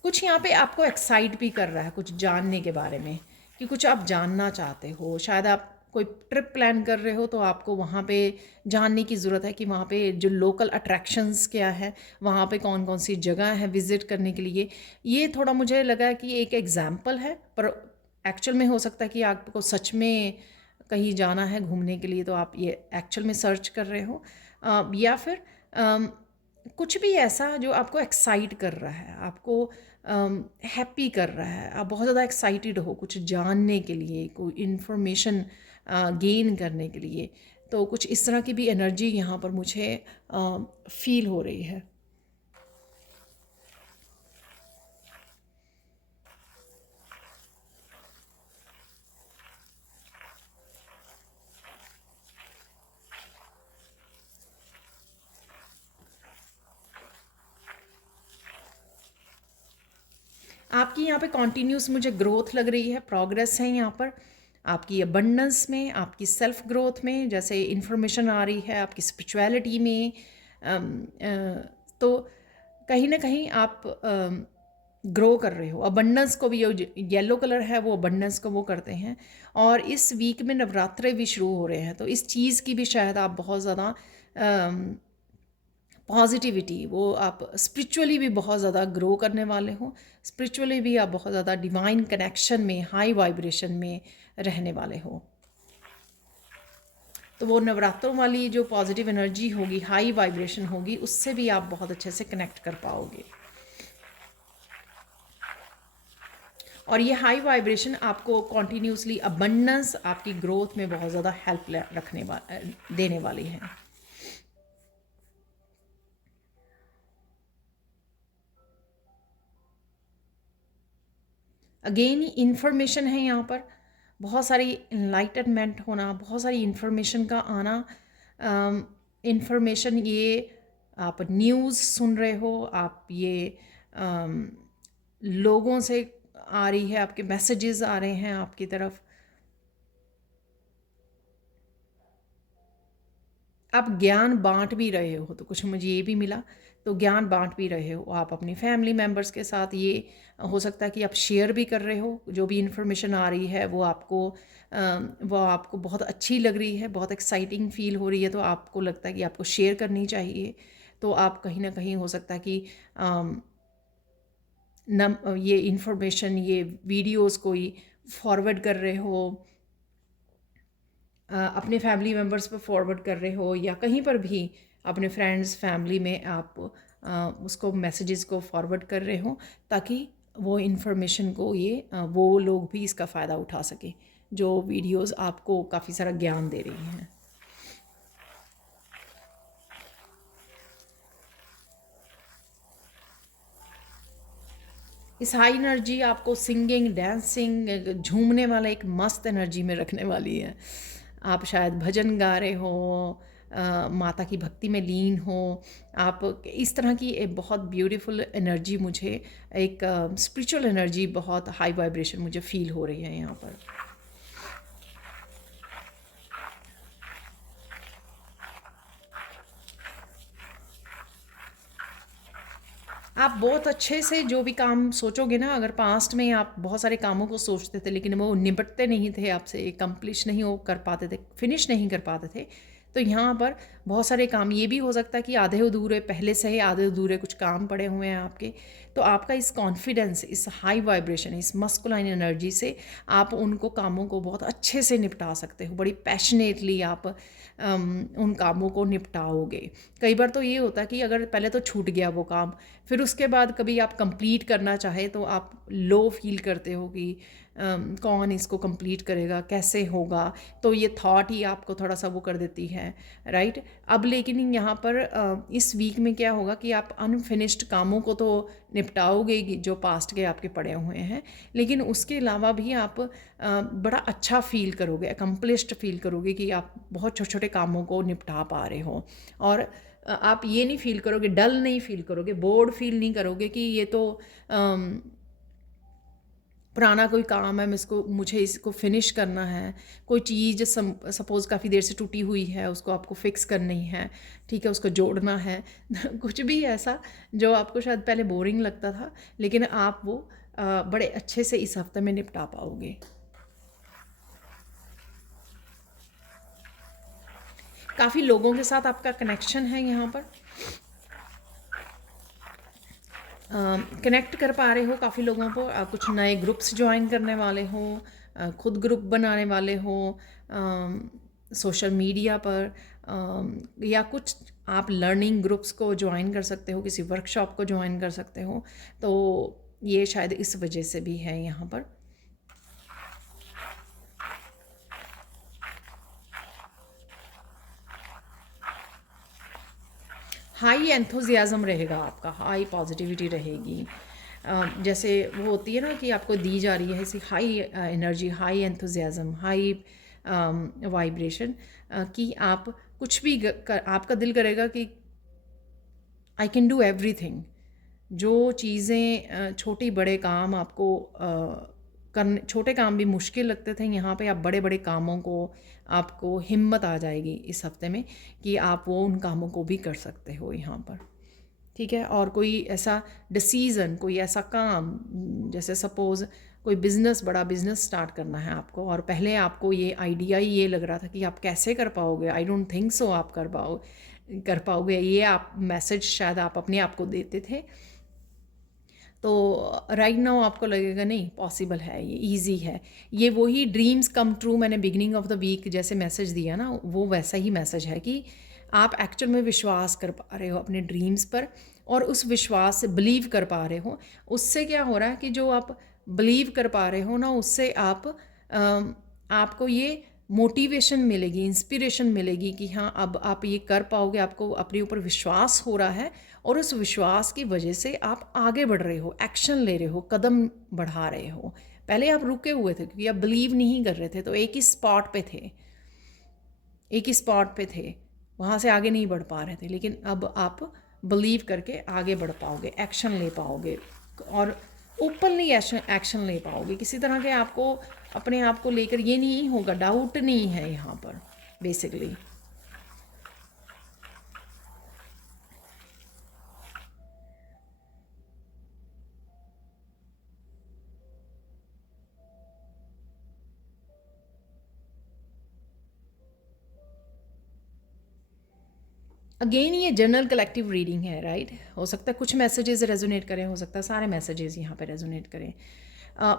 कुछ यहाँ पे आपको एक्साइट भी कर रहा है कुछ जानने के बारे में, कि कुछ आप जानना चाहते हो। शायद आप कोई ट्रिप प्लान कर रहे हो, तो आपको वहाँ पे जानने की ज़रूरत है कि वहाँ पे जो लोकल अट्रैक्शंस क्या है, वहाँ पे कौन कौन सी जगह है विज़िट करने के लिए। ये थोड़ा मुझे लगा कि एक एग्ज़ाम्पल है, पर एक्चुअल में हो सकता है कि आपको सच में कहीं जाना है घूमने के लिए, तो आप ये एक्चुअल में सर्च कर रहे हो। या फिर कुछ भी ऐसा जो आपको एक्साइट कर रहा है, आपको हैप्पी कर रहा है, आप बहुत ज़्यादा एक्साइटेड हो कुछ जानने के लिए, कोई इन्फॉर्मेशन गेन करने के लिए। तो कुछ इस तरह की भी एनर्जी यहाँ पर मुझे फील हो रही है। आपकी यहाँ पे कॉन्टीन्यूस मुझे ग्रोथ लग रही है, प्रोग्रेस है यहाँ पर आपकी अबंडेंस में, आपकी सेल्फ ग्रोथ में, जैसे इन्फॉर्मेशन आ रही है आपकी स्पिरिचुअलिटी में। तो कहीं ना कहीं आप ग्रो कर रहे हो। अबंडेंस को भी, जो येलो कलर है वो अबंडेंस को वो करते हैं। और इस वीक में नवरात्रे भी शुरू हो रहे हैं, तो इस चीज़ की भी शायद आप बहुत ज़्यादा पॉजिटिविटी, वो आप स्पिरिचुअली भी बहुत ज़्यादा ग्रो करने वाले हो। स्पिरिचुअली भी आप बहुत ज़्यादा डिवाइन कनेक्शन में, हाई वाइब्रेशन में रहने वाले हो। तो वो नवरात्रों वाली जो पॉजिटिव एनर्जी होगी, हाई वाइब्रेशन होगी, उससे भी आप बहुत अच्छे से कनेक्ट कर पाओगे। और ये हाई वाइब्रेशन आपको कॉन्टीन्यूसली अबंडेंस, आपकी ग्रोथ में बहुत ज़्यादा हेल्प देने वाली है। अगेन इंफॉर्मेशन है यहाँ पर, बहुत सारी इनलाइटनमेंट होना, बहुत सारी इंफॉर्मेशन का आना। इंफॉर्मेशन ये आप न्यूज़ सुन रहे हो, आप ये लोगों से आ रही है, आपके मैसेजेस आ रहे हैं आपकी तरफ। आप ज्ञान बांट भी रहे हो, तो कुछ मुझे ये भी मिला, तो ज्ञान बांट भी रहे हो आप अपनी फैमिली मेम्बर्स के साथ। ये हो सकता है कि आप शेयर भी कर रहे हो, जो भी इन्फॉर्मेशन आ रही है वो आपको बहुत अच्छी लग रही है, बहुत एक्साइटिंग फील हो रही है, तो आपको लगता है कि आपको शेयर करनी चाहिए। तो आप कहीं ना कहीं हो सकता है कि ये इन्फॉर्मेशन, ये वीडियोस कोई फॉरवर्ड कर रहे हो, अपने फैमिली मेम्बर्स पर फॉरवर्ड कर रहे हो, या कहीं पर भी अपने फ्रेंड्स फैमिली में आप उसको मैसेजेस को फॉरवर्ड कर रहे हो, ताकि वो इन्फॉर्मेशन को वो लोग भी इसका फ़ायदा उठा सके, जो वीडियोस आपको काफ़ी सारा ज्ञान दे रही हैं। इस हाई एनर्जी आपको सिंगिंग, डांसिंग, झूमने वाला एक मस्त एनर्जी में रखने वाली है। आप शायद भजन गा रहे हो, माता की भक्ति में लीन हो आप, इस तरह की एक बहुत ब्यूटीफुल एनर्जी मुझे, एक स्पिरिचुअल एनर्जी, बहुत हाई वाइब्रेशन मुझे फील हो रही है यहाँ पर। आप बहुत अच्छे से जो भी काम सोचोगे ना, अगर पास्ट में आप बहुत सारे कामों को सोचते थे लेकिन वो निपटते नहीं थे, आपसे कंप्लीट नहीं हो कर पाते थे, फिनिश नहीं कर पाते थे, तो यहाँ पर बहुत सारे काम, ये भी हो सकता है कि आधे अधूरे पहले से ही आधे अधूरे कुछ काम पड़े हुए हैं आपके, तो आपका इस कॉन्फिडेंस, इस हाई वाइब्रेशन, इस मस्कुलाइन एनर्जी से आप उनको कामों को बहुत अच्छे से निपटा सकते हो, बड़ी पैशनेटली आप उन कामों को निपटाओगे। कई बार तो ये होता है कि अगर पहले तो छूट गया वो काम, फिर उसके बाद कभी आप कंप्लीट करना चाहे तो आप लो फील करते हो कि कौन इसको कंप्लीट करेगा, कैसे होगा, तो ये थॉट ही आपको थोड़ा सा वो कर देती है, राइट। अब लेकिन यहाँ पर इस वीक में क्या होगा कि आप अनफिनिश्ड कामों को तो निपटाओगे ही, जो पास्ट के आपके पड़े हुए हैं, लेकिन उसके अलावा भी आप बड़ा अच्छा फील करोगे, अकम्पलिश्ड फील करोगे कि आप बहुत छोटे छोटे कामों को निपटा पा रहे हो। और आप ये नहीं फील करोगे, डल नहीं फील करोगे, बोर्ड फील नहीं करोगे कि ये तो पुराना कोई काम है, मुझे इसको फिनिश करना है। कोई चीज़ सपोज़ काफ़ी देर से टूटी हुई है, उसको आपको फिक्स करनी है, ठीक है, उसको जोड़ना है कुछ भी ऐसा जो आपको शायद पहले बोरिंग लगता था, लेकिन आप वो बड़े अच्छे से इस हफ्ते में निपटा पाओगे। काफ़ी लोगों के साथ आपका कनेक्शन है यहाँ पर, कनेक्ट कर पा रहे हो काफ़ी लोगों को, कुछ नए ग्रुप्स ज्वाइन करने वाले हो, खुद ग्रुप बनाने वाले हो सोशल मीडिया पर, या कुछ आप लर्निंग ग्रुप्स को ज्वाइन कर सकते हो, किसी वर्कशॉप को ज्वाइन कर सकते हो, तो ये शायद इस वजह से भी है यहाँ पर। हाई एंथुजियाज़म रहेगा आपका, हाई पॉजिटिविटी रहेगी, जैसे वो होती है ना कि आपको दी जा रही है ऐसी high energy, high enthusiasm, high vibration, कि आप कुछ भी आपका दिल करेगा कि आई कैन डू एवरीथिंग। जो चीज़ें छोटे बड़े काम आपको करने, छोटे काम भी मुश्किल लगते थे, यहाँ पे आप बड़े बड़े कामों को, आपको हिम्मत आ जाएगी इस हफ्ते में कि आप वो उन कामों को भी कर सकते हो यहाँ पर, ठीक है। और कोई ऐसा डिसीज़न, कोई ऐसा काम, जैसे सपोज़ कोई बिज़नेस, बड़ा बिज़नेस स्टार्ट करना है आपको, और पहले आपको ये आइडिया ही ये लग रहा था कि आप कैसे कर पाओगे, आई डोंट थिंक सो आप कर पाओगे, ये आप मैसेज शायद आप अपने आप को देते थे, तो राइट नाउ आपको लगेगा नहीं, पॉसिबल है, ये इजी है। ये वही ड्रीम्स कम ट्रू मैंने बिगिनिंग ऑफ द वीक जैसे मैसेज दिया ना, वो वैसा ही मैसेज है कि आप एक्चुअल में विश्वास कर पा रहे हो अपने ड्रीम्स पर, और उस विश्वास से बिलीव कर पा रहे हो। उससे क्या हो रहा है कि जो आप बिलीव कर पा रहे हो ना, उससे आपको ये मोटिवेशन मिलेगी, इंस्पिरेशन मिलेगी कि हाँ अब आप ये कर पाओगे, आपको अपने ऊपर विश्वास हो रहा है, और उस विश्वास की वजह से आप आगे बढ़ रहे हो, एक्शन ले रहे हो, कदम बढ़ा रहे हो। पहले आप रुके हुए थे क्योंकि आप बिलीव नहीं कर रहे थे, तो एक ही स्पॉट पे थे, एक ही स्पॉट पे थे, वहाँ से आगे नहीं बढ़ पा रहे थे, लेकिन अब आप बिलीव करके आगे बढ़ पाओगे, एक्शन ले पाओगे, और ओपनली एक्शन ले पाओगे। किसी तरह के आपको अपने आप को लेकर ये नहीं होगा, डाउट नहीं है यहाँ पर बेसिकली। अगेन ये जनरल कलेक्टिव रीडिंग है, राइट। हो सकता है कुछ मैसेजेस रेजोनेट करें, हो सकता है सारे मैसेजेस यहाँ पे रेजोनेट करें।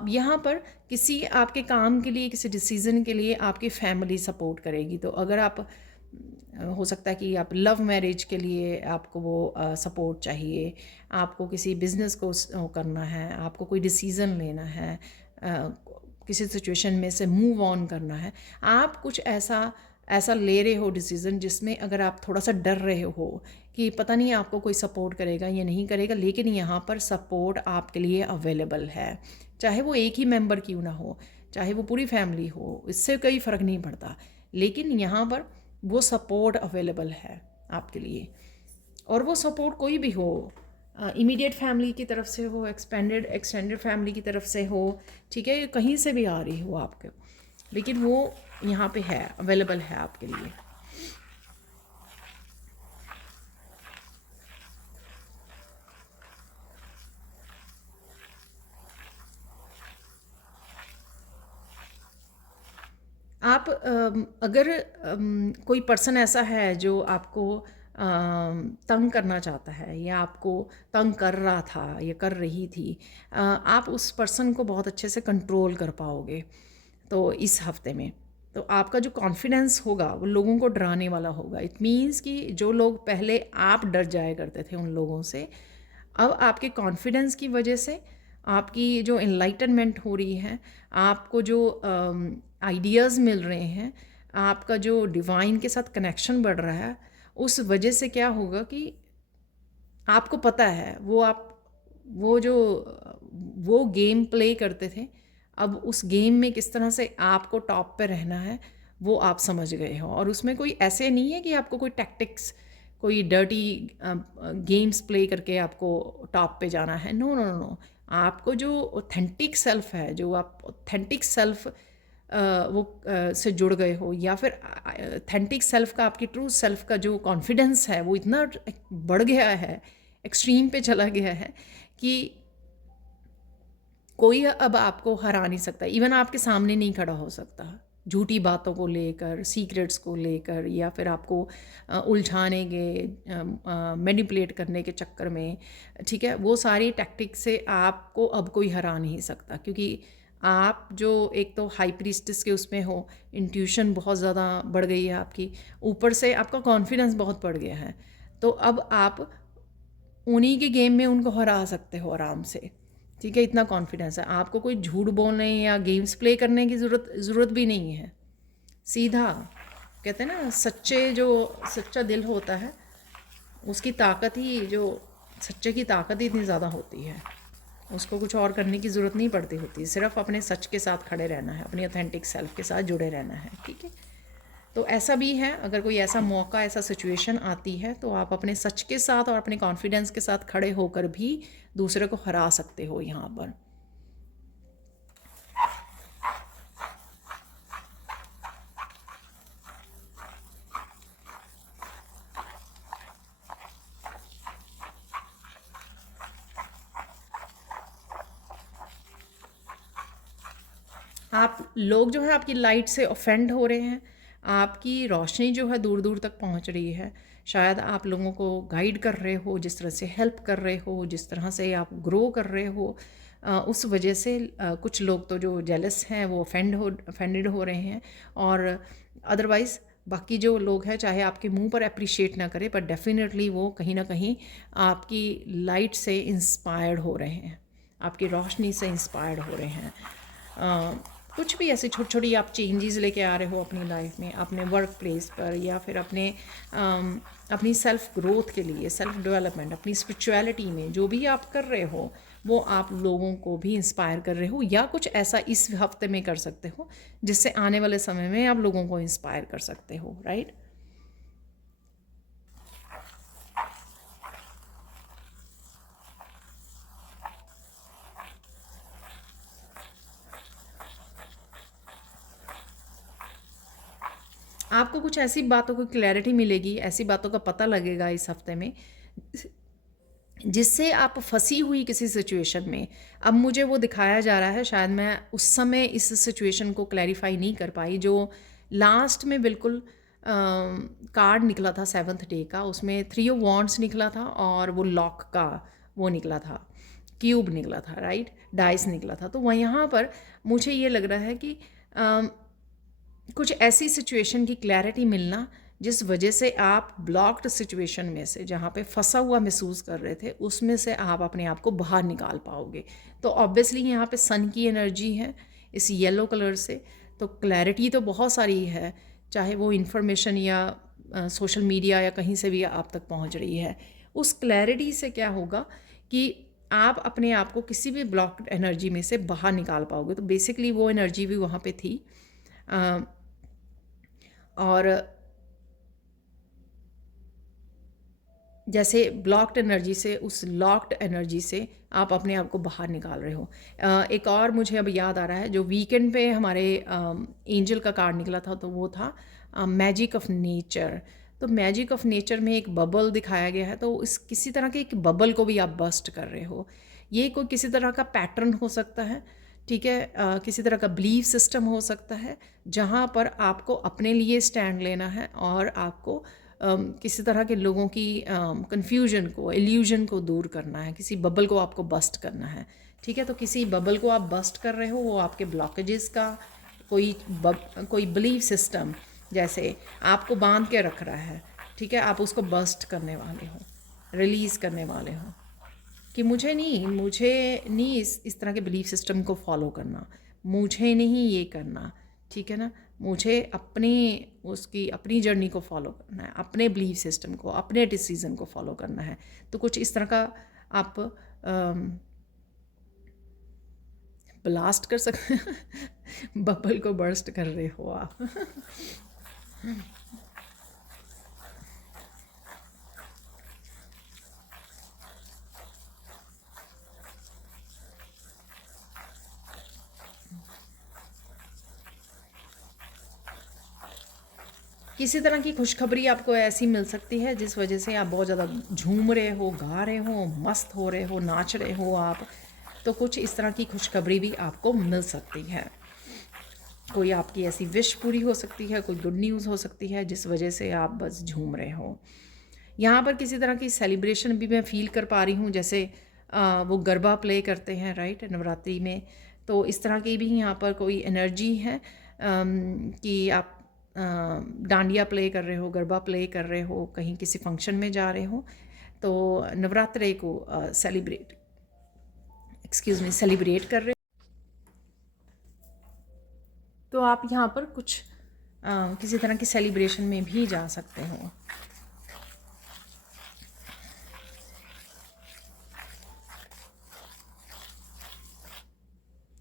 यहाँ पर किसी आपके काम के लिए, किसी डिसीज़न के लिए आपकी फैमिली सपोर्ट करेगी, तो अगर आप, हो सकता है कि आप लव मैरिज के लिए आपको वो सपोर्ट चाहिए, आपको किसी बिज़नेस को करना है, आपको कोई डिसीज़न लेना है, किसी सिचुएशन में से मूव ऑन करना है, आप कुछ ऐसा ऐसा ले रहे हो डिसीज़न जिसमें अगर आप थोड़ा सा डर रहे हो कि पता नहीं आपको कोई सपोर्ट करेगा या नहीं करेगा, लेकिन यहाँ पर सपोर्ट आपके लिए अवेलेबल है। चाहे वो एक ही मेंबर क्यों ना हो, चाहे वो पूरी फैमिली हो, इससे कोई फ़र्क नहीं पड़ता, लेकिन यहाँ पर वो सपोर्ट अवेलेबल है आपके लिए। और वो सपोर्ट कोई भी हो, इमीडिएट फैमिली की तरफ से हो, एक्सटेंडेड फैमिली की तरफ से हो, ठीक है, कहीं से भी आ रही हो आपके, लेकिन वो यहाँ पे है, अवेलेबल है आपके लिए। आप अगर कोई पर्सन ऐसा है जो आपको तंग करना चाहता है या आपको तंग कर रहा था या कर रही थी, आप उस पर्सन को बहुत अच्छे से कंट्रोल कर पाओगे तो इस हफ्ते में। तो आपका जो कॉन्फिडेंस होगा वो लोगों को डराने वाला होगा। इट मीन्स कि जो लोग पहले आप डर जाया करते थे उन लोगों से, अब आपके कॉन्फिडेंस की वजह से आपकी जो एनलाइटनमेंट हो रही है, आपको जो आइडियाज़ मिल रहे हैं, आपका जो डिवाइन के साथ कनेक्शन बढ़ रहा है, उस वजह से क्या होगा कि आपको पता है वो जो वो गेम प्ले करते थे, अब उस गेम में किस तरह से आपको टॉप पे रहना है वो आप समझ गए हो। और उसमें कोई ऐसे नहीं है कि आपको कोई टैक्टिक्स, कोई डर्टी गेम्स प्ले करके आपको टॉप पे जाना है। नो नो नो, आपको जो ऑथेंटिक सेल्फ है, जो आप ऑथेंटिक सेल्फ से जुड़ गए हो, या फिर ऑथेंटिक सेल्फ का, आपकी ट्रू सेल्फ का जो कॉन्फिडेंस है वो इतना बढ़ गया है, एक्सट्रीम पे चला गया है कि कोई अब आपको हरा नहीं सकता। इवन आपके सामने नहीं खड़ा हो सकता झूठी बातों को लेकर, सीक्रेट्स को लेकर, या फिर आपको उलझाने के, मैनिपुलेट करने के चक्कर में, ठीक है, वो सारी टैक्टिक से आपको अब कोई हरा नहीं सकता। क्योंकि आप जो एक तो हाई प्रीस्टिस के उसमें हो, इंट्यूशन बहुत ज़्यादा बढ़ गई है आपकी, ऊपर से आपका कॉन्फिडेंस बहुत बढ़ गया है, तो अब आप उन्हीं के गेम में उनको हरा सकते हो आराम से, ठीक है। इतना कॉन्फिडेंस है आपको, कोई झूठ बोलने या गेम्स प्ले करने की ज़रूरत भी नहीं है। सीधा कहते हैं ना, सच्चा दिल होता है उसकी ताकत ही, जो सच्चे की ताकत ही इतनी ज़्यादा होती है, उसको कुछ और करने की ज़रूरत नहीं पड़ती होती, सिर्फ अपने सच के साथ खड़े रहना है, अपनी ऑथेंटिक सेल्फ के साथ जुड़े रहना है, ठीक है। तो ऐसा भी है, अगर कोई ऐसा मौका, ऐसा सिचुएशन आती है, तो आप अपने सच के साथ और अपने कॉन्फिडेंस के साथ खड़े होकर भी दूसरे को हरा सकते हो यहाँ पर। आप लोग जो है आपकी लाइट से ऑफेंड हो रहे हैं, आपकी रोशनी जो है दूर दूर तक पहुंच रही है, शायद आप लोगों को गाइड कर रहे हो, जिस तरह से हेल्प कर रहे हो, जिस तरह से आप ग्रो कर रहे हो, उस वजह से कुछ लोग तो जो जेलस हैं वो ऑफेंडेड हो रहे हैं। और अदरवाइज़ बाकी जो लोग हैं, चाहे आपके मुंह पर अप्रिशिएट ना करें, पर डेफिनेटली वो कहीं ना कहीं आपकी लाइट से इंस्पायर्ड हो रहे हैं, आपकी रोशनी से इंस्पायर्ड हो रहे हैं। कुछ भी ऐसे छोटी छोटी आप चेंजेस लेके आ रहे हो अपनी लाइफ में, अपने वर्क प्लेस पर, या फिर अपनी सेल्फ ग्रोथ के लिए, सेल्फ डेवलपमेंट, अपनी स्पिरिचुअलिटी में जो भी आप कर रहे हो, वो आप लोगों को भी इंस्पायर कर रहे हो, या कुछ ऐसा इस हफ्ते में कर सकते हो जिससे आने वाले समय में आप लोगों को इंस्पायर कर सकते हो, राइट। आपको कुछ ऐसी बातों को क्लैरिटी मिलेगी, ऐसी बातों का पता लगेगा इस हफ्ते में, जिससे आप फंसी हुई किसी सिचुएशन में, अब मुझे वो दिखाया जा रहा है, शायद मैं उस समय इस सिचुएशन को क्लैरिफाई नहीं कर पाई, जो लास्ट में बिल्कुल कार्ड निकला था 7th डे का, उसमें 3 ऑफ वॉन्ड्स निकला था, और वो लॉक का वो निकला था, क्यूब निकला था, राइट, डाइस निकला था। तो वह यहाँ पर मुझे ये लग रहा है कि कुछ ऐसी सिचुएशन की क्लैरिटी मिलना जिस वजह से आप ब्लॉक्ड सिचुएशन में से, जहाँ पे फंसा हुआ महसूस कर रहे थे, उसमें से आप अपने आप को बाहर निकाल पाओगे। तो ऑब्वियसली यहाँ पे सन की एनर्जी है इस येलो कलर से, तो क्लैरिटी तो बहुत सारी है चाहे वो इन्फॉर्मेशन या सोशल मीडिया या कहीं से भी आप तक पहुंच रही है। उस क्लैरिटी से क्या होगा कि आप अपने आप को किसी भी ब्लॉक्ड एनर्जी में से बाहर निकाल पाओगे। तो बेसिकली वो एनर्जी भी वहाँ पे थी। और जैसे ब्लॉक्ड एनर्जी से, उस लॉक्ड एनर्जी से आप अपने आप को बाहर निकाल रहे हो। एक और मुझे अब याद आ रहा है, जो वीकेंड पे हमारे एंजल का कार्ड निकला था, तो वो था मैजिक ऑफ नेचर। तो मैजिक ऑफ नेचर में एक बबल दिखाया गया है। तो इस किसी तरह के एक बबल को भी आप बस्ट कर रहे हो। ये कोई किसी तरह का पैटर्न हो सकता है, ठीक है, किसी तरह का बिलीफ सिस्टम हो सकता है, जहाँ पर आपको अपने लिए स्टैंड लेना है और आपको किसी तरह के लोगों की कन्फ्यूजन को, इल्यूजन को दूर करना है, किसी बबल को आपको बस्ट करना है, ठीक है। तो किसी बबल को आप बस्ट कर रहे हो, वो आपके ब्लॉकेजेस का कोई बिलीफ सिस्टम जैसे आपको बांध के रख रहा है, ठीक है, आप उसको बस्ट करने वाले हो, रिलीज़ करने वाले हो कि मुझे नहीं इस तरह के बिलीफ सिस्टम को फॉलो करना, मुझे नहीं ये करना, ठीक है ना। मुझे अपनी जर्नी को फॉलो करना है, अपने बिलीफ सिस्टम को, अपने डिसीज़न को फॉलो करना है। तो कुछ इस तरह का आप ब्लास्ट कर सकते हैं बबल को बर्स्ट कर रहे हो आप किसी तरह की खुशखबरी आपको ऐसी मिल सकती है जिस वजह से आप बहुत ज़्यादा झूम रहे हो, गा रहे हो, मस्त हो रहे हो, नाच रहे हो आप। तो कुछ इस तरह की खुशखबरी भी आपको मिल सकती है। कोई आपकी ऐसी विश पूरी हो सकती है, कोई गुड न्यूज़ हो सकती है जिस वजह से आप बस झूम रहे हो। यहाँ पर किसी तरह की सेलिब्रेशन भी मैं फ़ील कर पा रही हूँ, जैसे वो गरबा प्ले करते हैं, राइट, नवरात्रि में। तो इस तरह की भी यहाँ पर कोई एनर्जी है कि आप डांडिया प्ले कर रहे हो, गरबा प्ले कर रहे हो, कहीं किसी फंक्शन में जा रहे हो। तो नवरात्रि को सेलिब्रेट कर रहे हो। तो आप यहाँ पर कुछ किसी तरह की सेलिब्रेशन में भी जा सकते हो।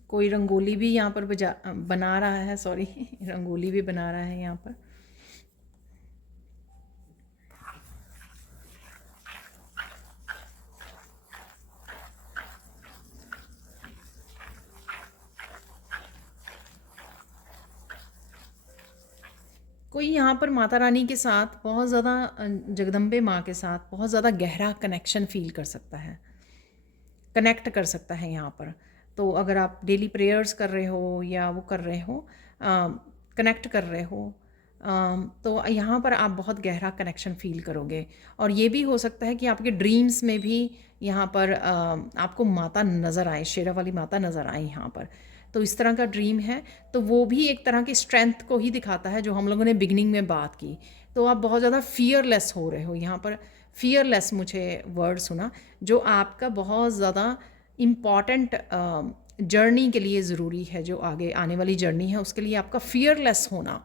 कोई रंगोली भी यहाँ पर बना रहा है, सॉरी रंगोली भी बना रहा है यहाँ पर। कोई यहाँ पर माता रानी के साथ बहुत ज़्यादा, जगदम्बे माँ के साथ बहुत ज़्यादा गहरा कनेक्शन फील कर सकता है, कनेक्ट कर सकता है यहाँ पर। तो अगर आप डेली प्रेयर्स कर रहे हो या वो कर रहे हो, कनेक्ट कर रहे हो, तो यहाँ पर आप बहुत गहरा कनेक्शन फील करोगे। और ये भी हो सकता है कि आपके ड्रीम्स में भी यहाँ पर आपको माता नज़र आए, शेरा वाली माता नज़र आए यहाँ पर। तो इस तरह का ड्रीम है। तो वो भी एक तरह की स्ट्रेंथ को ही दिखाता है, जो हम लोगों ने बिगनिंग में बात की। तो आप बहुत ज़्यादा फियरलेस हो रहे हो यहाँ पर। फियरलेस मुझे वर्ड सुना, जो आपका बहुत ज़्यादा इम्पॉर्टेंट जर्नी के लिए ज़रूरी है, जो आगे आने वाली जर्नी है उसके लिए आपका फियरलेस होना,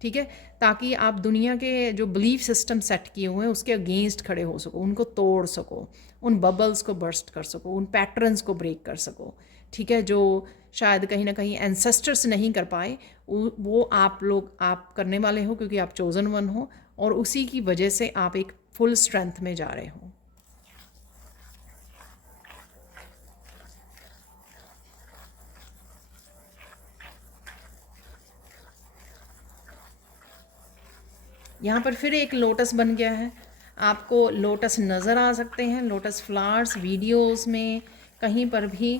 ठीक है, ताकि आप दुनिया के जो बिलीफ सिस्टम सेट किए हुए हैं उसके अगेंस्ट खड़े हो सको, उनको तोड़ सको, उन बबल्स को बर्स्ट कर सको, उन पैटर्न्स को ब्रेक कर सको, ठीक है, जो शायद कहीं ना कहीं एंसेस्टर्स नहीं कर पाए, वो आप करने वाले हो, क्योंकि आप चोजन वन हो, और उसी की वजह से आप एक फुल स्ट्रेंथ में जा रहे हो। यहाँ पर फिर एक लोटस बन गया है। आपको लोटस नज़र आ सकते हैं, लोटस फ्लावर्स वीडियोस में कहीं पर भी,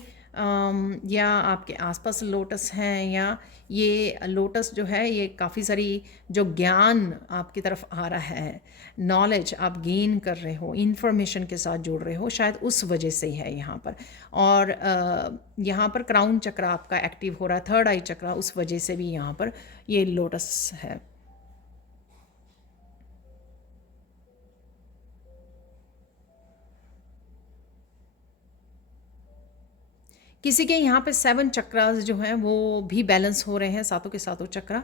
या आपके आसपास लोटस हैं, या ये लोटस जो है ये काफ़ी सारी जो ज्ञान आपकी तरफ आ रहा है, नॉलेज आप गेन कर रहे हो, इंफॉर्मेशन के साथ जुड़ रहे हो, शायद उस वजह से है यहाँ पर। और यहाँ पर क्राउन चक्र आपका एक्टिव हो रहा है, थर्ड आई चक्र, उस वजह से भी यहाँ पर ये लोटस है। किसी के यहाँ पे 7 चक्रास जो हैं वो भी बैलेंस हो रहे हैं, सातों के सातों चक्रा।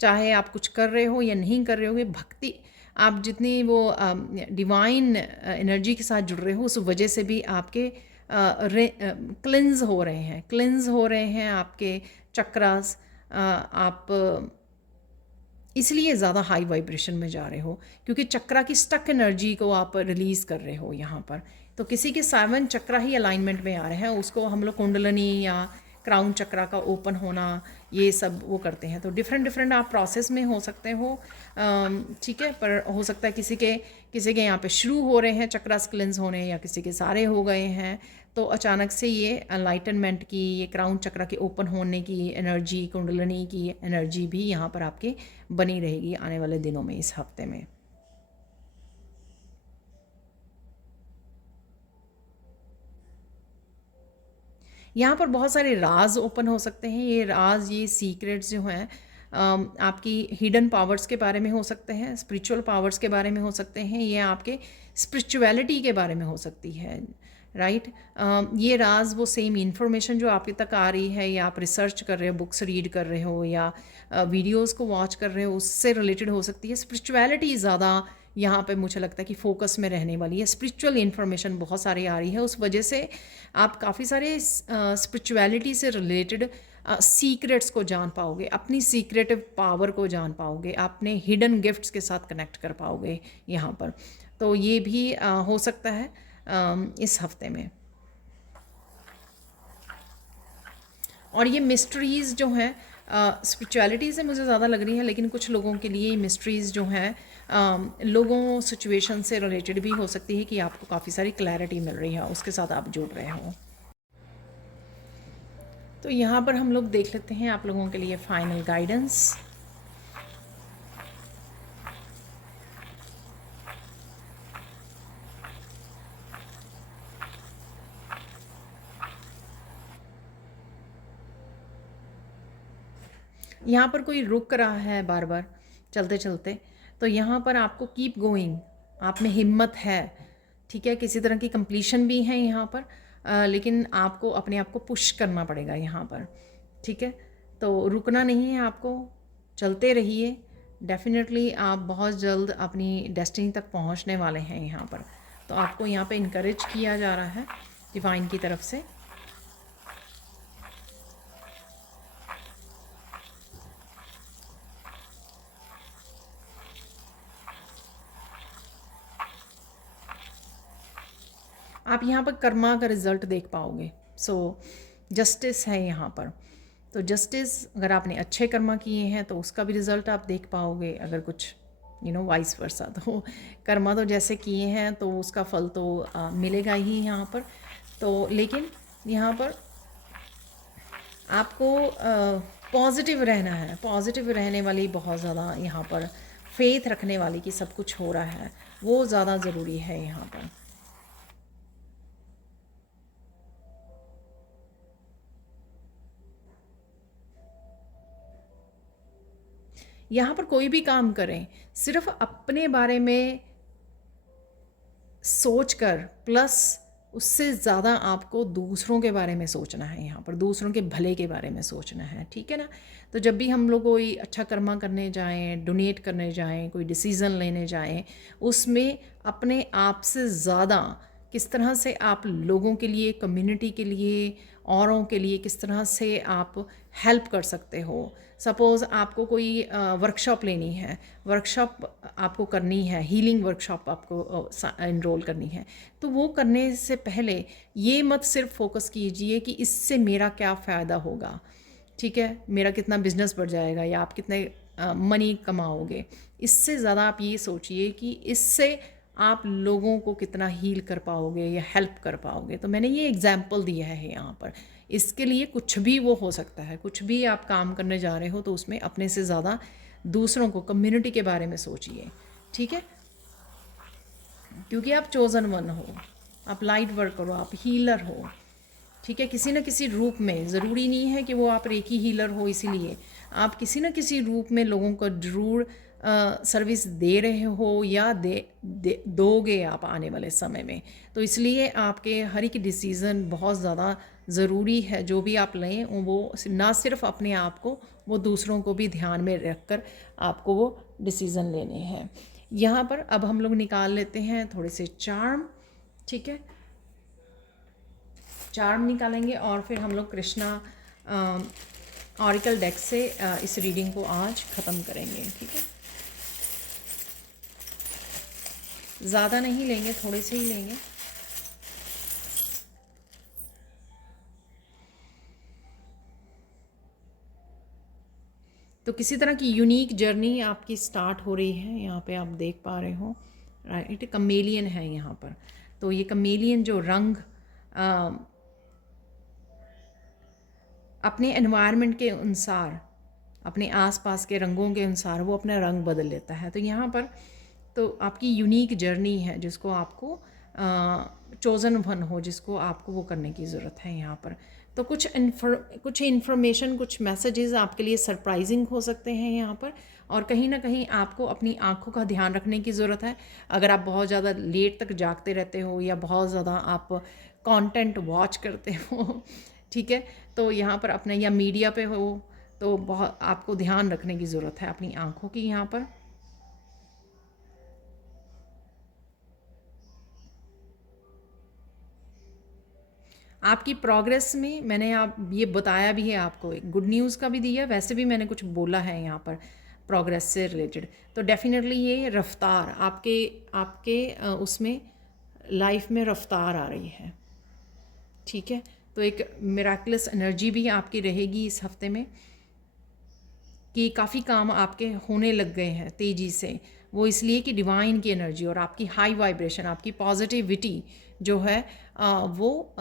चाहे आप कुछ कर रहे हो या नहीं कर रहे हो, भक्ति आप जितनी वो डिवाइन एनर्जी के साथ जुड़ रहे हो, उस वजह से भी आपके क्लिंज हो रहे हैं, क्लिंज हो रहे हैं आपके चक्रास। आप इसलिए ज़्यादा हाई वाइब्रेशन में जा रहे हो, क्योंकि चक्रा की स्टक एनर्जी को आप रिलीज़ कर रहे हो यहाँ पर। तो किसी के 7 चक्रा ही अलाइनमेंट में आ रहे हैं, उसको हम लोग कुंडलनी या क्राउन चक्रा का ओपन होना, ये सब वो करते हैं। तो डिफरेंट डिफरेंट आप प्रोसेस में हो सकते हो, ठीक है। पर हो सकता है किसी के यहाँ पे शुरू हो रहे हैं चक्रास क्लिंज होने, या किसी के सारे हो गए हैं। तो अचानक से ये एनलाइटनमेंट की, ये क्राउन चक्रा के ओपन होने की एनर्जी, कुंडलनी की एनर्जी भी यहाँ पर आपके बनी रहेगी आने वाले दिनों में, इस हफ्ते में। यहाँ पर बहुत सारे राज ओपन हो सकते हैं। ये राज, ये सीक्रेट्स जो हैं आपकी हिडन पावर्स के बारे में हो सकते हैं, स्पिरिचुअल पावर्स के बारे में हो सकते हैं, ये आपके स्पिरिचुअलिटी के बारे में हो सकती है, राइट। ये राज, वो सेम इन्फॉर्मेशन जो आपके तक आ रही है, या आप रिसर्च कर रहे हो, बुक्स रीड कर रहे हो, या वीडियोस को वॉच कर रहे हो, उससे रिलेटेड हो सकती है। स्पिरिचुअलिटी ज़्यादा यहाँ पे मुझे लगता है कि फोकस में रहने वाली है। स्पिरिचुअल इन्फॉर्मेशन बहुत सारी आ रही है, उस वजह से आप काफ़ी सारे स्पिरिचुअलिटी से रिलेटेड सीक्रेट्स को जान पाओगे, अपनी सीक्रेटिव पावर को जान पाओगे, अपने हिडन गिफ्ट्स के साथ कनेक्ट कर पाओगे यहाँ पर। तो ये भी हो सकता है इस हफ्ते में। और ये मिस्ट्रीज़ जो हैं स्पिरिचुअलिटी से मुझे ज़्यादा लग रही है, लेकिन कुछ लोगों के लिए मिस्ट्रीज़ जो हैं लोगों सिचुएशन से रिलेटेड भी हो सकती है, कि आपको काफ़ी सारी क्लैरिटी मिल रही है, उसके साथ आप जुड़ रहे हो। तो यहाँ पर हम लोग देख लेते हैं आप लोगों के लिए फाइनल गाइडेंस। यहाँ पर कोई रुक रहा है बार बार चलते चलते, तो यहाँ पर आपको कीप गोइंग, आप में हिम्मत है, ठीक है। किसी तरह की कंप्लीशन भी है यहाँ पर, लेकिन आपको अपने आप को पुश करना पड़ेगा यहाँ पर, ठीक है। तो रुकना नहीं है आपको, चलते रहिए। डेफिनेटली आप बहुत जल्द अपनी डेस्टिनी तक पहुँचने वाले हैं यहाँ पर। तो आपको यहाँ पे इनकरेज किया जा रहा है डिवाइन की तरफ से। आप यहाँ पर कर्मा का रिज़ल्ट देख पाओगे। सो जस्टिस है यहाँ पर। तो जस्टिस, अगर आपने अच्छे कर्मा किए हैं तो उसका भी रिज़ल्ट आप देख पाओगे, अगर कुछ वाइस वर्सा। तो कर्मा तो जैसे किए हैं तो उसका फल तो मिलेगा ही यहाँ पर। तो लेकिन यहाँ पर आपको पॉजिटिव रहना है, पॉजिटिव रहने वाली, बहुत ज़्यादा यहाँ पर फेथ रखने वाली कि सब कुछ हो रहा है, वो ज़्यादा ज़रूरी है यहाँ पर। यहाँ पर कोई भी काम करें, सिर्फ अपने बारे में सोचकर, प्लस उससे ज़्यादा आपको दूसरों के बारे में सोचना है, यहाँ पर दूसरों के भले के बारे में सोचना है, ठीक है ना। तो जब भी हम लोग कोई अच्छा कर्मा करने जाएं, डोनेट करने जाएं, कोई डिसीज़न लेने जाएं, उसमें अपने आप से ज़्यादा किस तरह से आप लोगों के लिए, कम्युनिटी के लिए, औरों के लिए किस तरह से आप हेल्प कर सकते हो। सपोज़ आपको कोई वर्कशॉप लेनी है, वर्कशॉप आपको करनी है, हीलिंग वर्कशॉप आपको इनरोल करनी है, तो वो करने से पहले ये मत सिर्फ फोकस कीजिए कि इससे मेरा क्या फ़ायदा होगा, ठीक है, मेरा कितना बिजनेस बढ़ जाएगा, या आप कितने मनी कमाओगे। इससे ज़्यादा आप ये सोचिए कि इससे आप लोगों को कितना हील कर पाओगे या हेल्प कर पाओगे। तो मैंने ये एग्जाम्पल दिया है यहाँ पर। इसके लिए कुछ भी वो हो सकता है, कुछ भी आप काम करने जा रहे हो तो उसमें अपने से ज़्यादा दूसरों को, कम्युनिटी के बारे में सोचिए, ठीक है। क्योंकि आप चोज़न वन हो, आप लाइट वर्क करो, आप हीलर हो, ठीक है, किसी न किसी रूप में। ज़रूरी नहीं है कि वो आप रेकी हीलर हो इसीलिए, आप किसी न किसी रूप में लोगों को ज़रूर सर्विस दे रहे हो या दोगे आप आने वाले समय में। तो इसलिए आपके हर एक डिसीज़न बहुत ज़्यादा ज़रूरी है, जो भी आप लें वो ना सिर्फ अपने आप को, वो दूसरों को भी ध्यान में रख कर आपको वो डिसीज़न लेने हैं। यहाँ पर अब हम लोग निकाल लेते हैं थोड़े से चार्म, ठीक है, चार्म निकालेंगे और फिर हम लोग कृष्णा ऑरिकल डेक से इस रीडिंग को आज ख़त्म करेंगे, ठीक है। ज़्यादा नहीं लेंगे, थोड़े से ही लेंगे। तो किसी तरह की यूनिक जर्नी आपकी स्टार्ट हो रही है, यहाँ पे आप देख पा रहे हो, राइट। कमेलियन है यहाँ पर, तो ये कमेलियन जो रंग अपने एनवायरनमेंट के अनुसार, अपने आसपास के रंगों के अनुसार वो अपना रंग बदल लेता है। तो यहाँ पर तो आपकी यूनिक जर्नी है जिसको आपको चोज़न वन हो, जिसको आपको वो करने की ज़रूरत है यहाँ पर। तो कुछ इन्फॉर्मेशन, कुछ मैसेजेस आपके लिए सरप्राइजिंग हो सकते हैं यहाँ पर, और कहीं ना कहीं आपको अपनी आँखों का ध्यान रखने की ज़रूरत है। अगर आप बहुत ज़्यादा लेट तक जागते रहते हो या बहुत ज़्यादा आप कंटेंट वॉच करते हो, ठीक है, तो यहाँ पर अपने या मीडिया पे हो, तो बहुत आपको ध्यान रखने की ज़रूरत है अपनी आँखों की यहाँ पर। आपकी प्रोग्रेस में मैंने आप ये बताया भी है, आपको एक गुड न्यूज़ का भी दिया, वैसे भी मैंने कुछ बोला है यहाँ पर प्रोग्रेस से रिलेटेड। तो डेफिनेटली ये रफ्तार आपके आपके उसमें लाइफ में रफ्तार आ रही है, ठीक है। तो एक मिराकुलस एनर्जी भी आपकी रहेगी इस हफ्ते में कि काफ़ी काम आपके होने लग गए हैं तेज़ी से। वो इसलिए कि डिवाइन की एनर्जी और आपकी हाई वाइब्रेशन, आपकी पॉजिटिविटी जो है वो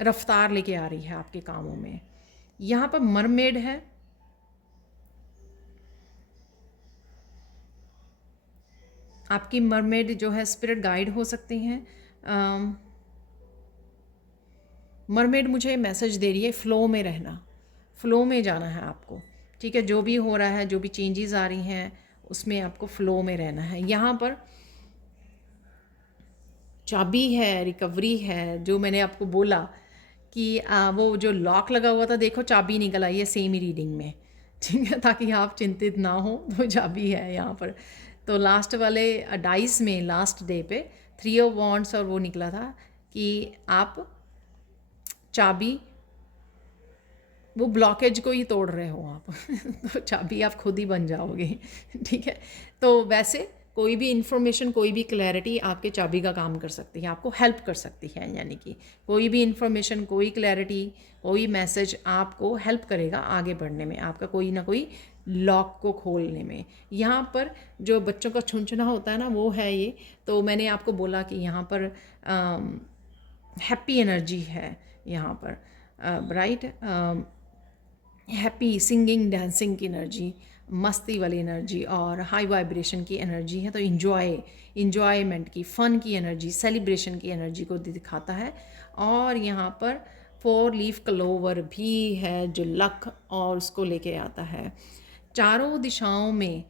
रफ्तार लेके आ रही है आपके कामों में। यहाँ पर मरमेड है, आपकी मरमेड जो है स्पिरिट गाइड हो सकती हैं। मरमेड मुझे मैसेज दे रही है फ़्लो में रहना, फ़्लो में जाना है आपको, ठीक है। जो भी हो रहा है, जो भी चेंजेस आ रही हैं, उसमें आपको फ़्लो में रहना है। यहाँ पर चाबी है, रिकवरी है, जो मैंने आपको बोला कि वो जो लॉक लगा हुआ था, देखो चाबी निकल आई है सेम ही रीडिंग में, ठीक है, ताकि आप चिंतित ना हो। तो चाबी है यहाँ पर। तो लास्ट वाले डाइस में लास्ट डे पे 3 ऑफ वॉन्ड्स और वो निकला था कि आप चाबी, वो ब्लॉकेज को ही तोड़ रहे हो आप तो चाबी आप खुद ही बन जाओगे, ठीक है। तो वैसे कोई भी इन्फॉर्मेशन, कोई भी क्लैरिटी आपके चाबी का काम कर सकती है, आपको हेल्प कर सकती है। यानी कि कोई भी इन्फॉर्मेशन, कोई क्लैरिटी, कोई मैसेज आपको हेल्प करेगा आगे बढ़ने में, आपका कोई ना कोई लॉक को खोलने में। यहाँ पर जो बच्चों का छुनछुना होता है ना, वो है ये। तो मैंने आपको बोला कि यहाँ पर हैप्पी एनर्जी है यहाँ पर, राइट, हैप्पी सिंगिंग डांसिंग की एनर्जी, मस्ती वाली एनर्जी और हाई वाइब्रेशन की एनर्जी है। तो इंजॉयमेंट की, फ़न की एनर्जी, सेलिब्रेशन की एनर्जी को दिखाता है। और यहाँ पर 4 लीफ क्लोवर भी है जो लक और उसको लेके आता है। चारों दिशाओं में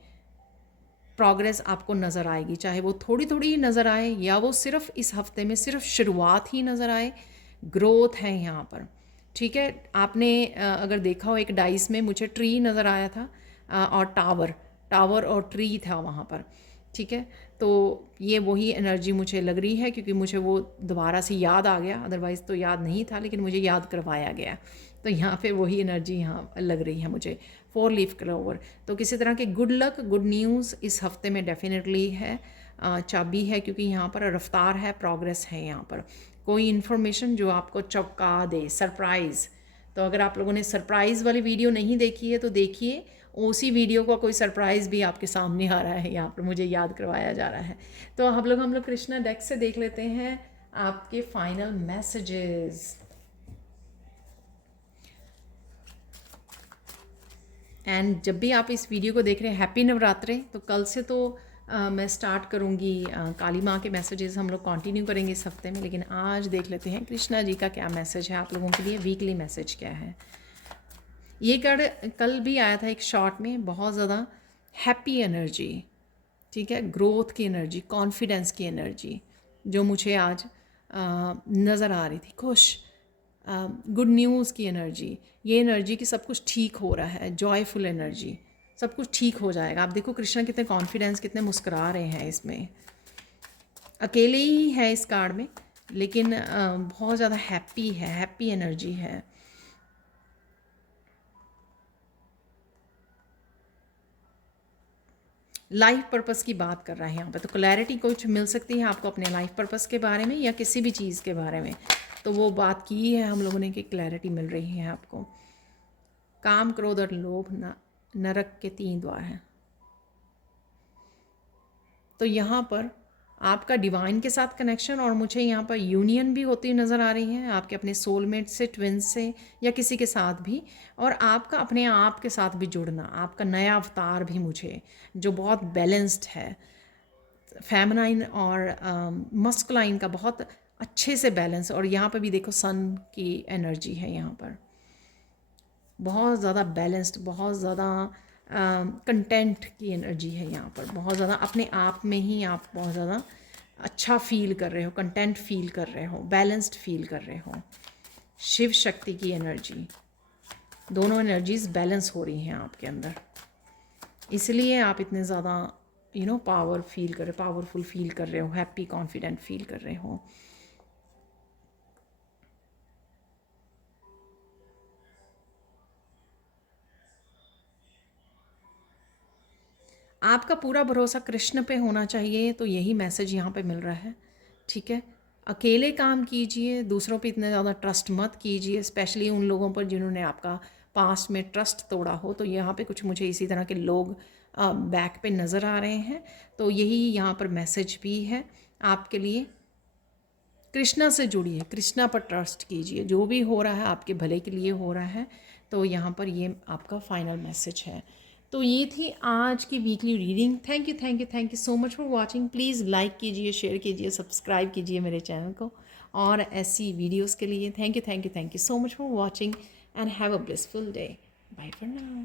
प्रोग्रेस आपको नज़र आएगी, चाहे वो थोड़ी थोड़ी ही नज़र आए या वो सिर्फ इस हफ्ते में सिर्फ शुरुआत ही नज़र आए। ग्रोथ है यहाँ पर, ठीक है। आपने अगर देखा हो एक डाइस में मुझे ट्री नज़र आया था और टावर और ट्री था वहाँ पर, ठीक है। तो ये वही एनर्जी मुझे लग रही है, क्योंकि मुझे वो दोबारा से याद आ गया, अदरवाइज़ तो याद नहीं था, लेकिन मुझे याद करवाया गया। तो यहाँ पे वही एनर्जी यहाँ लग रही है मुझे, 4 लीफ क्लोवर। तो किसी तरह के गुड लक, गुड न्यूज़ इस हफ्ते में डेफिनेटली है। चाबी है क्योंकि यहाँ पर रफ्तार है, प्रोग्रेस है यहाँ पर। कोई इन्फॉर्मेशन जो आपको चौंका दे, सरप्राइज़। तो अगर आप लोगों ने सरप्राइज़ वाली वीडियो नहीं देखी है तो देखिए, उसी वीडियो का कोई सरप्राइज़ भी आपके सामने आ रहा है, यहाँ पर मुझे याद करवाया जा रहा है। तो हम लोग कृष्णा डेक से देख लेते हैं आपके फाइनल मैसेजेस। एंड जब भी आप इस वीडियो को देख रहे हैं, हैप्पी नवरात्रे। तो कल से तो मैं स्टार्ट करूँगी काली माँ के मैसेजेस, हम लोग कंटिन्यू करेंगे इस हफ्ते में। लेकिन आज देख लेते हैं कृष्णा जी का क्या मैसेज है आप लोगों के लिए, वीकली मैसेज क्या है। ये कार्ड कल भी आया था एक शॉट में, बहुत ज़्यादा हैप्पी एनर्जी, ठीक है, ग्रोथ की एनर्जी, कॉन्फिडेंस की एनर्जी जो मुझे आज नज़र आ रही थी, खुश, गुड न्यूज़ की एनर्जी, ये एनर्जी कि सब कुछ ठीक हो रहा है, जॉयफुल एनर्जी, सब कुछ ठीक हो जाएगा। आप देखो कृष्णा कितने कॉन्फिडेंस, कितने मुस्कुरा रहे हैं इसमें, अकेले ही है इस कार्ड में, लेकिन बहुत ज़्यादा हैप्पी है, हैप्पी एनर्जी है। लाइफ पर्पस की बात कर रहा है यहाँ पे, तो क्लैरिटी कुछ मिल सकती है आपको अपने लाइफ पर्पस के बारे में या किसी भी चीज़ के बारे में, तो वो बात की है हम लोगों ने कि क्लैरिटी मिल रही है आपको। काम, क्रोध और लोभ नरक के 3 द्वार हैं। तो यहाँ पर आपका डिवाइन के साथ कनेक्शन और मुझे यहाँ पर यूनियन भी होती नज़र आ रही है, आपके अपने सोलमेट से, ट्विंस से या किसी के साथ भी, और आपका अपने आप के साथ भी जुड़ना, आपका नया अवतार भी मुझे जो बहुत बैलेंस्ड है, फेमिनाइन और मस्कुलाइन का बहुत अच्छे से बैलेंस। और यहाँ पर भी देखो सन की एनर्जी है, यहाँ पर बहुत ज़्यादा बैलेंस्ड, बहुत ज़्यादा कंटेंट की एनर्जी है यहाँ पर, बहुत ज़्यादा अपने आप में ही आप बहुत ज़्यादा अच्छा फील कर रहे हो, कंटेंट फील कर रहे हो, बैलेंस्ड फील कर रहे हो। शिव शक्ति की एनर्जी, दोनों एनर्जीज बैलेंस हो रही हैं आपके अंदर, इसलिए आप इतने ज़्यादा पावर फील कर रहे हो, पावरफुल फील कर रहे हो, हैप्पी कॉन्फिडेंट फील कर रहे हो। आपका पूरा भरोसा कृष्ण पे होना चाहिए, तो यही मैसेज यहाँ पे मिल रहा है, ठीक है। अकेले काम कीजिए, दूसरों पे इतने ज़्यादा ट्रस्ट मत कीजिए, स्पेशली उन लोगों पर जिन्होंने आपका पास्ट में ट्रस्ट तोड़ा हो। तो यहाँ पे कुछ मुझे इसी तरह के लोग बैक पे नज़र आ रहे हैं, तो यही यहाँ पर मैसेज भी है आपके लिए। कृष्णा से जुड़िए, कृष्णा पर ट्रस्ट कीजिए, जो भी हो रहा है आपके भले के लिए हो रहा है, तो यहाँ पर ये आपका फाइनल मैसेज है। तो ये थी आज की weekly reading. Thank you thank you thank you so much for watching. Please like कीजिए, शेयर कीजिए, सब्सक्राइब कीजिए मेरे चैनल को, और ऐसी वीडियोज़ के लिए thank you so much for watching and have a blissful day. Bye for now.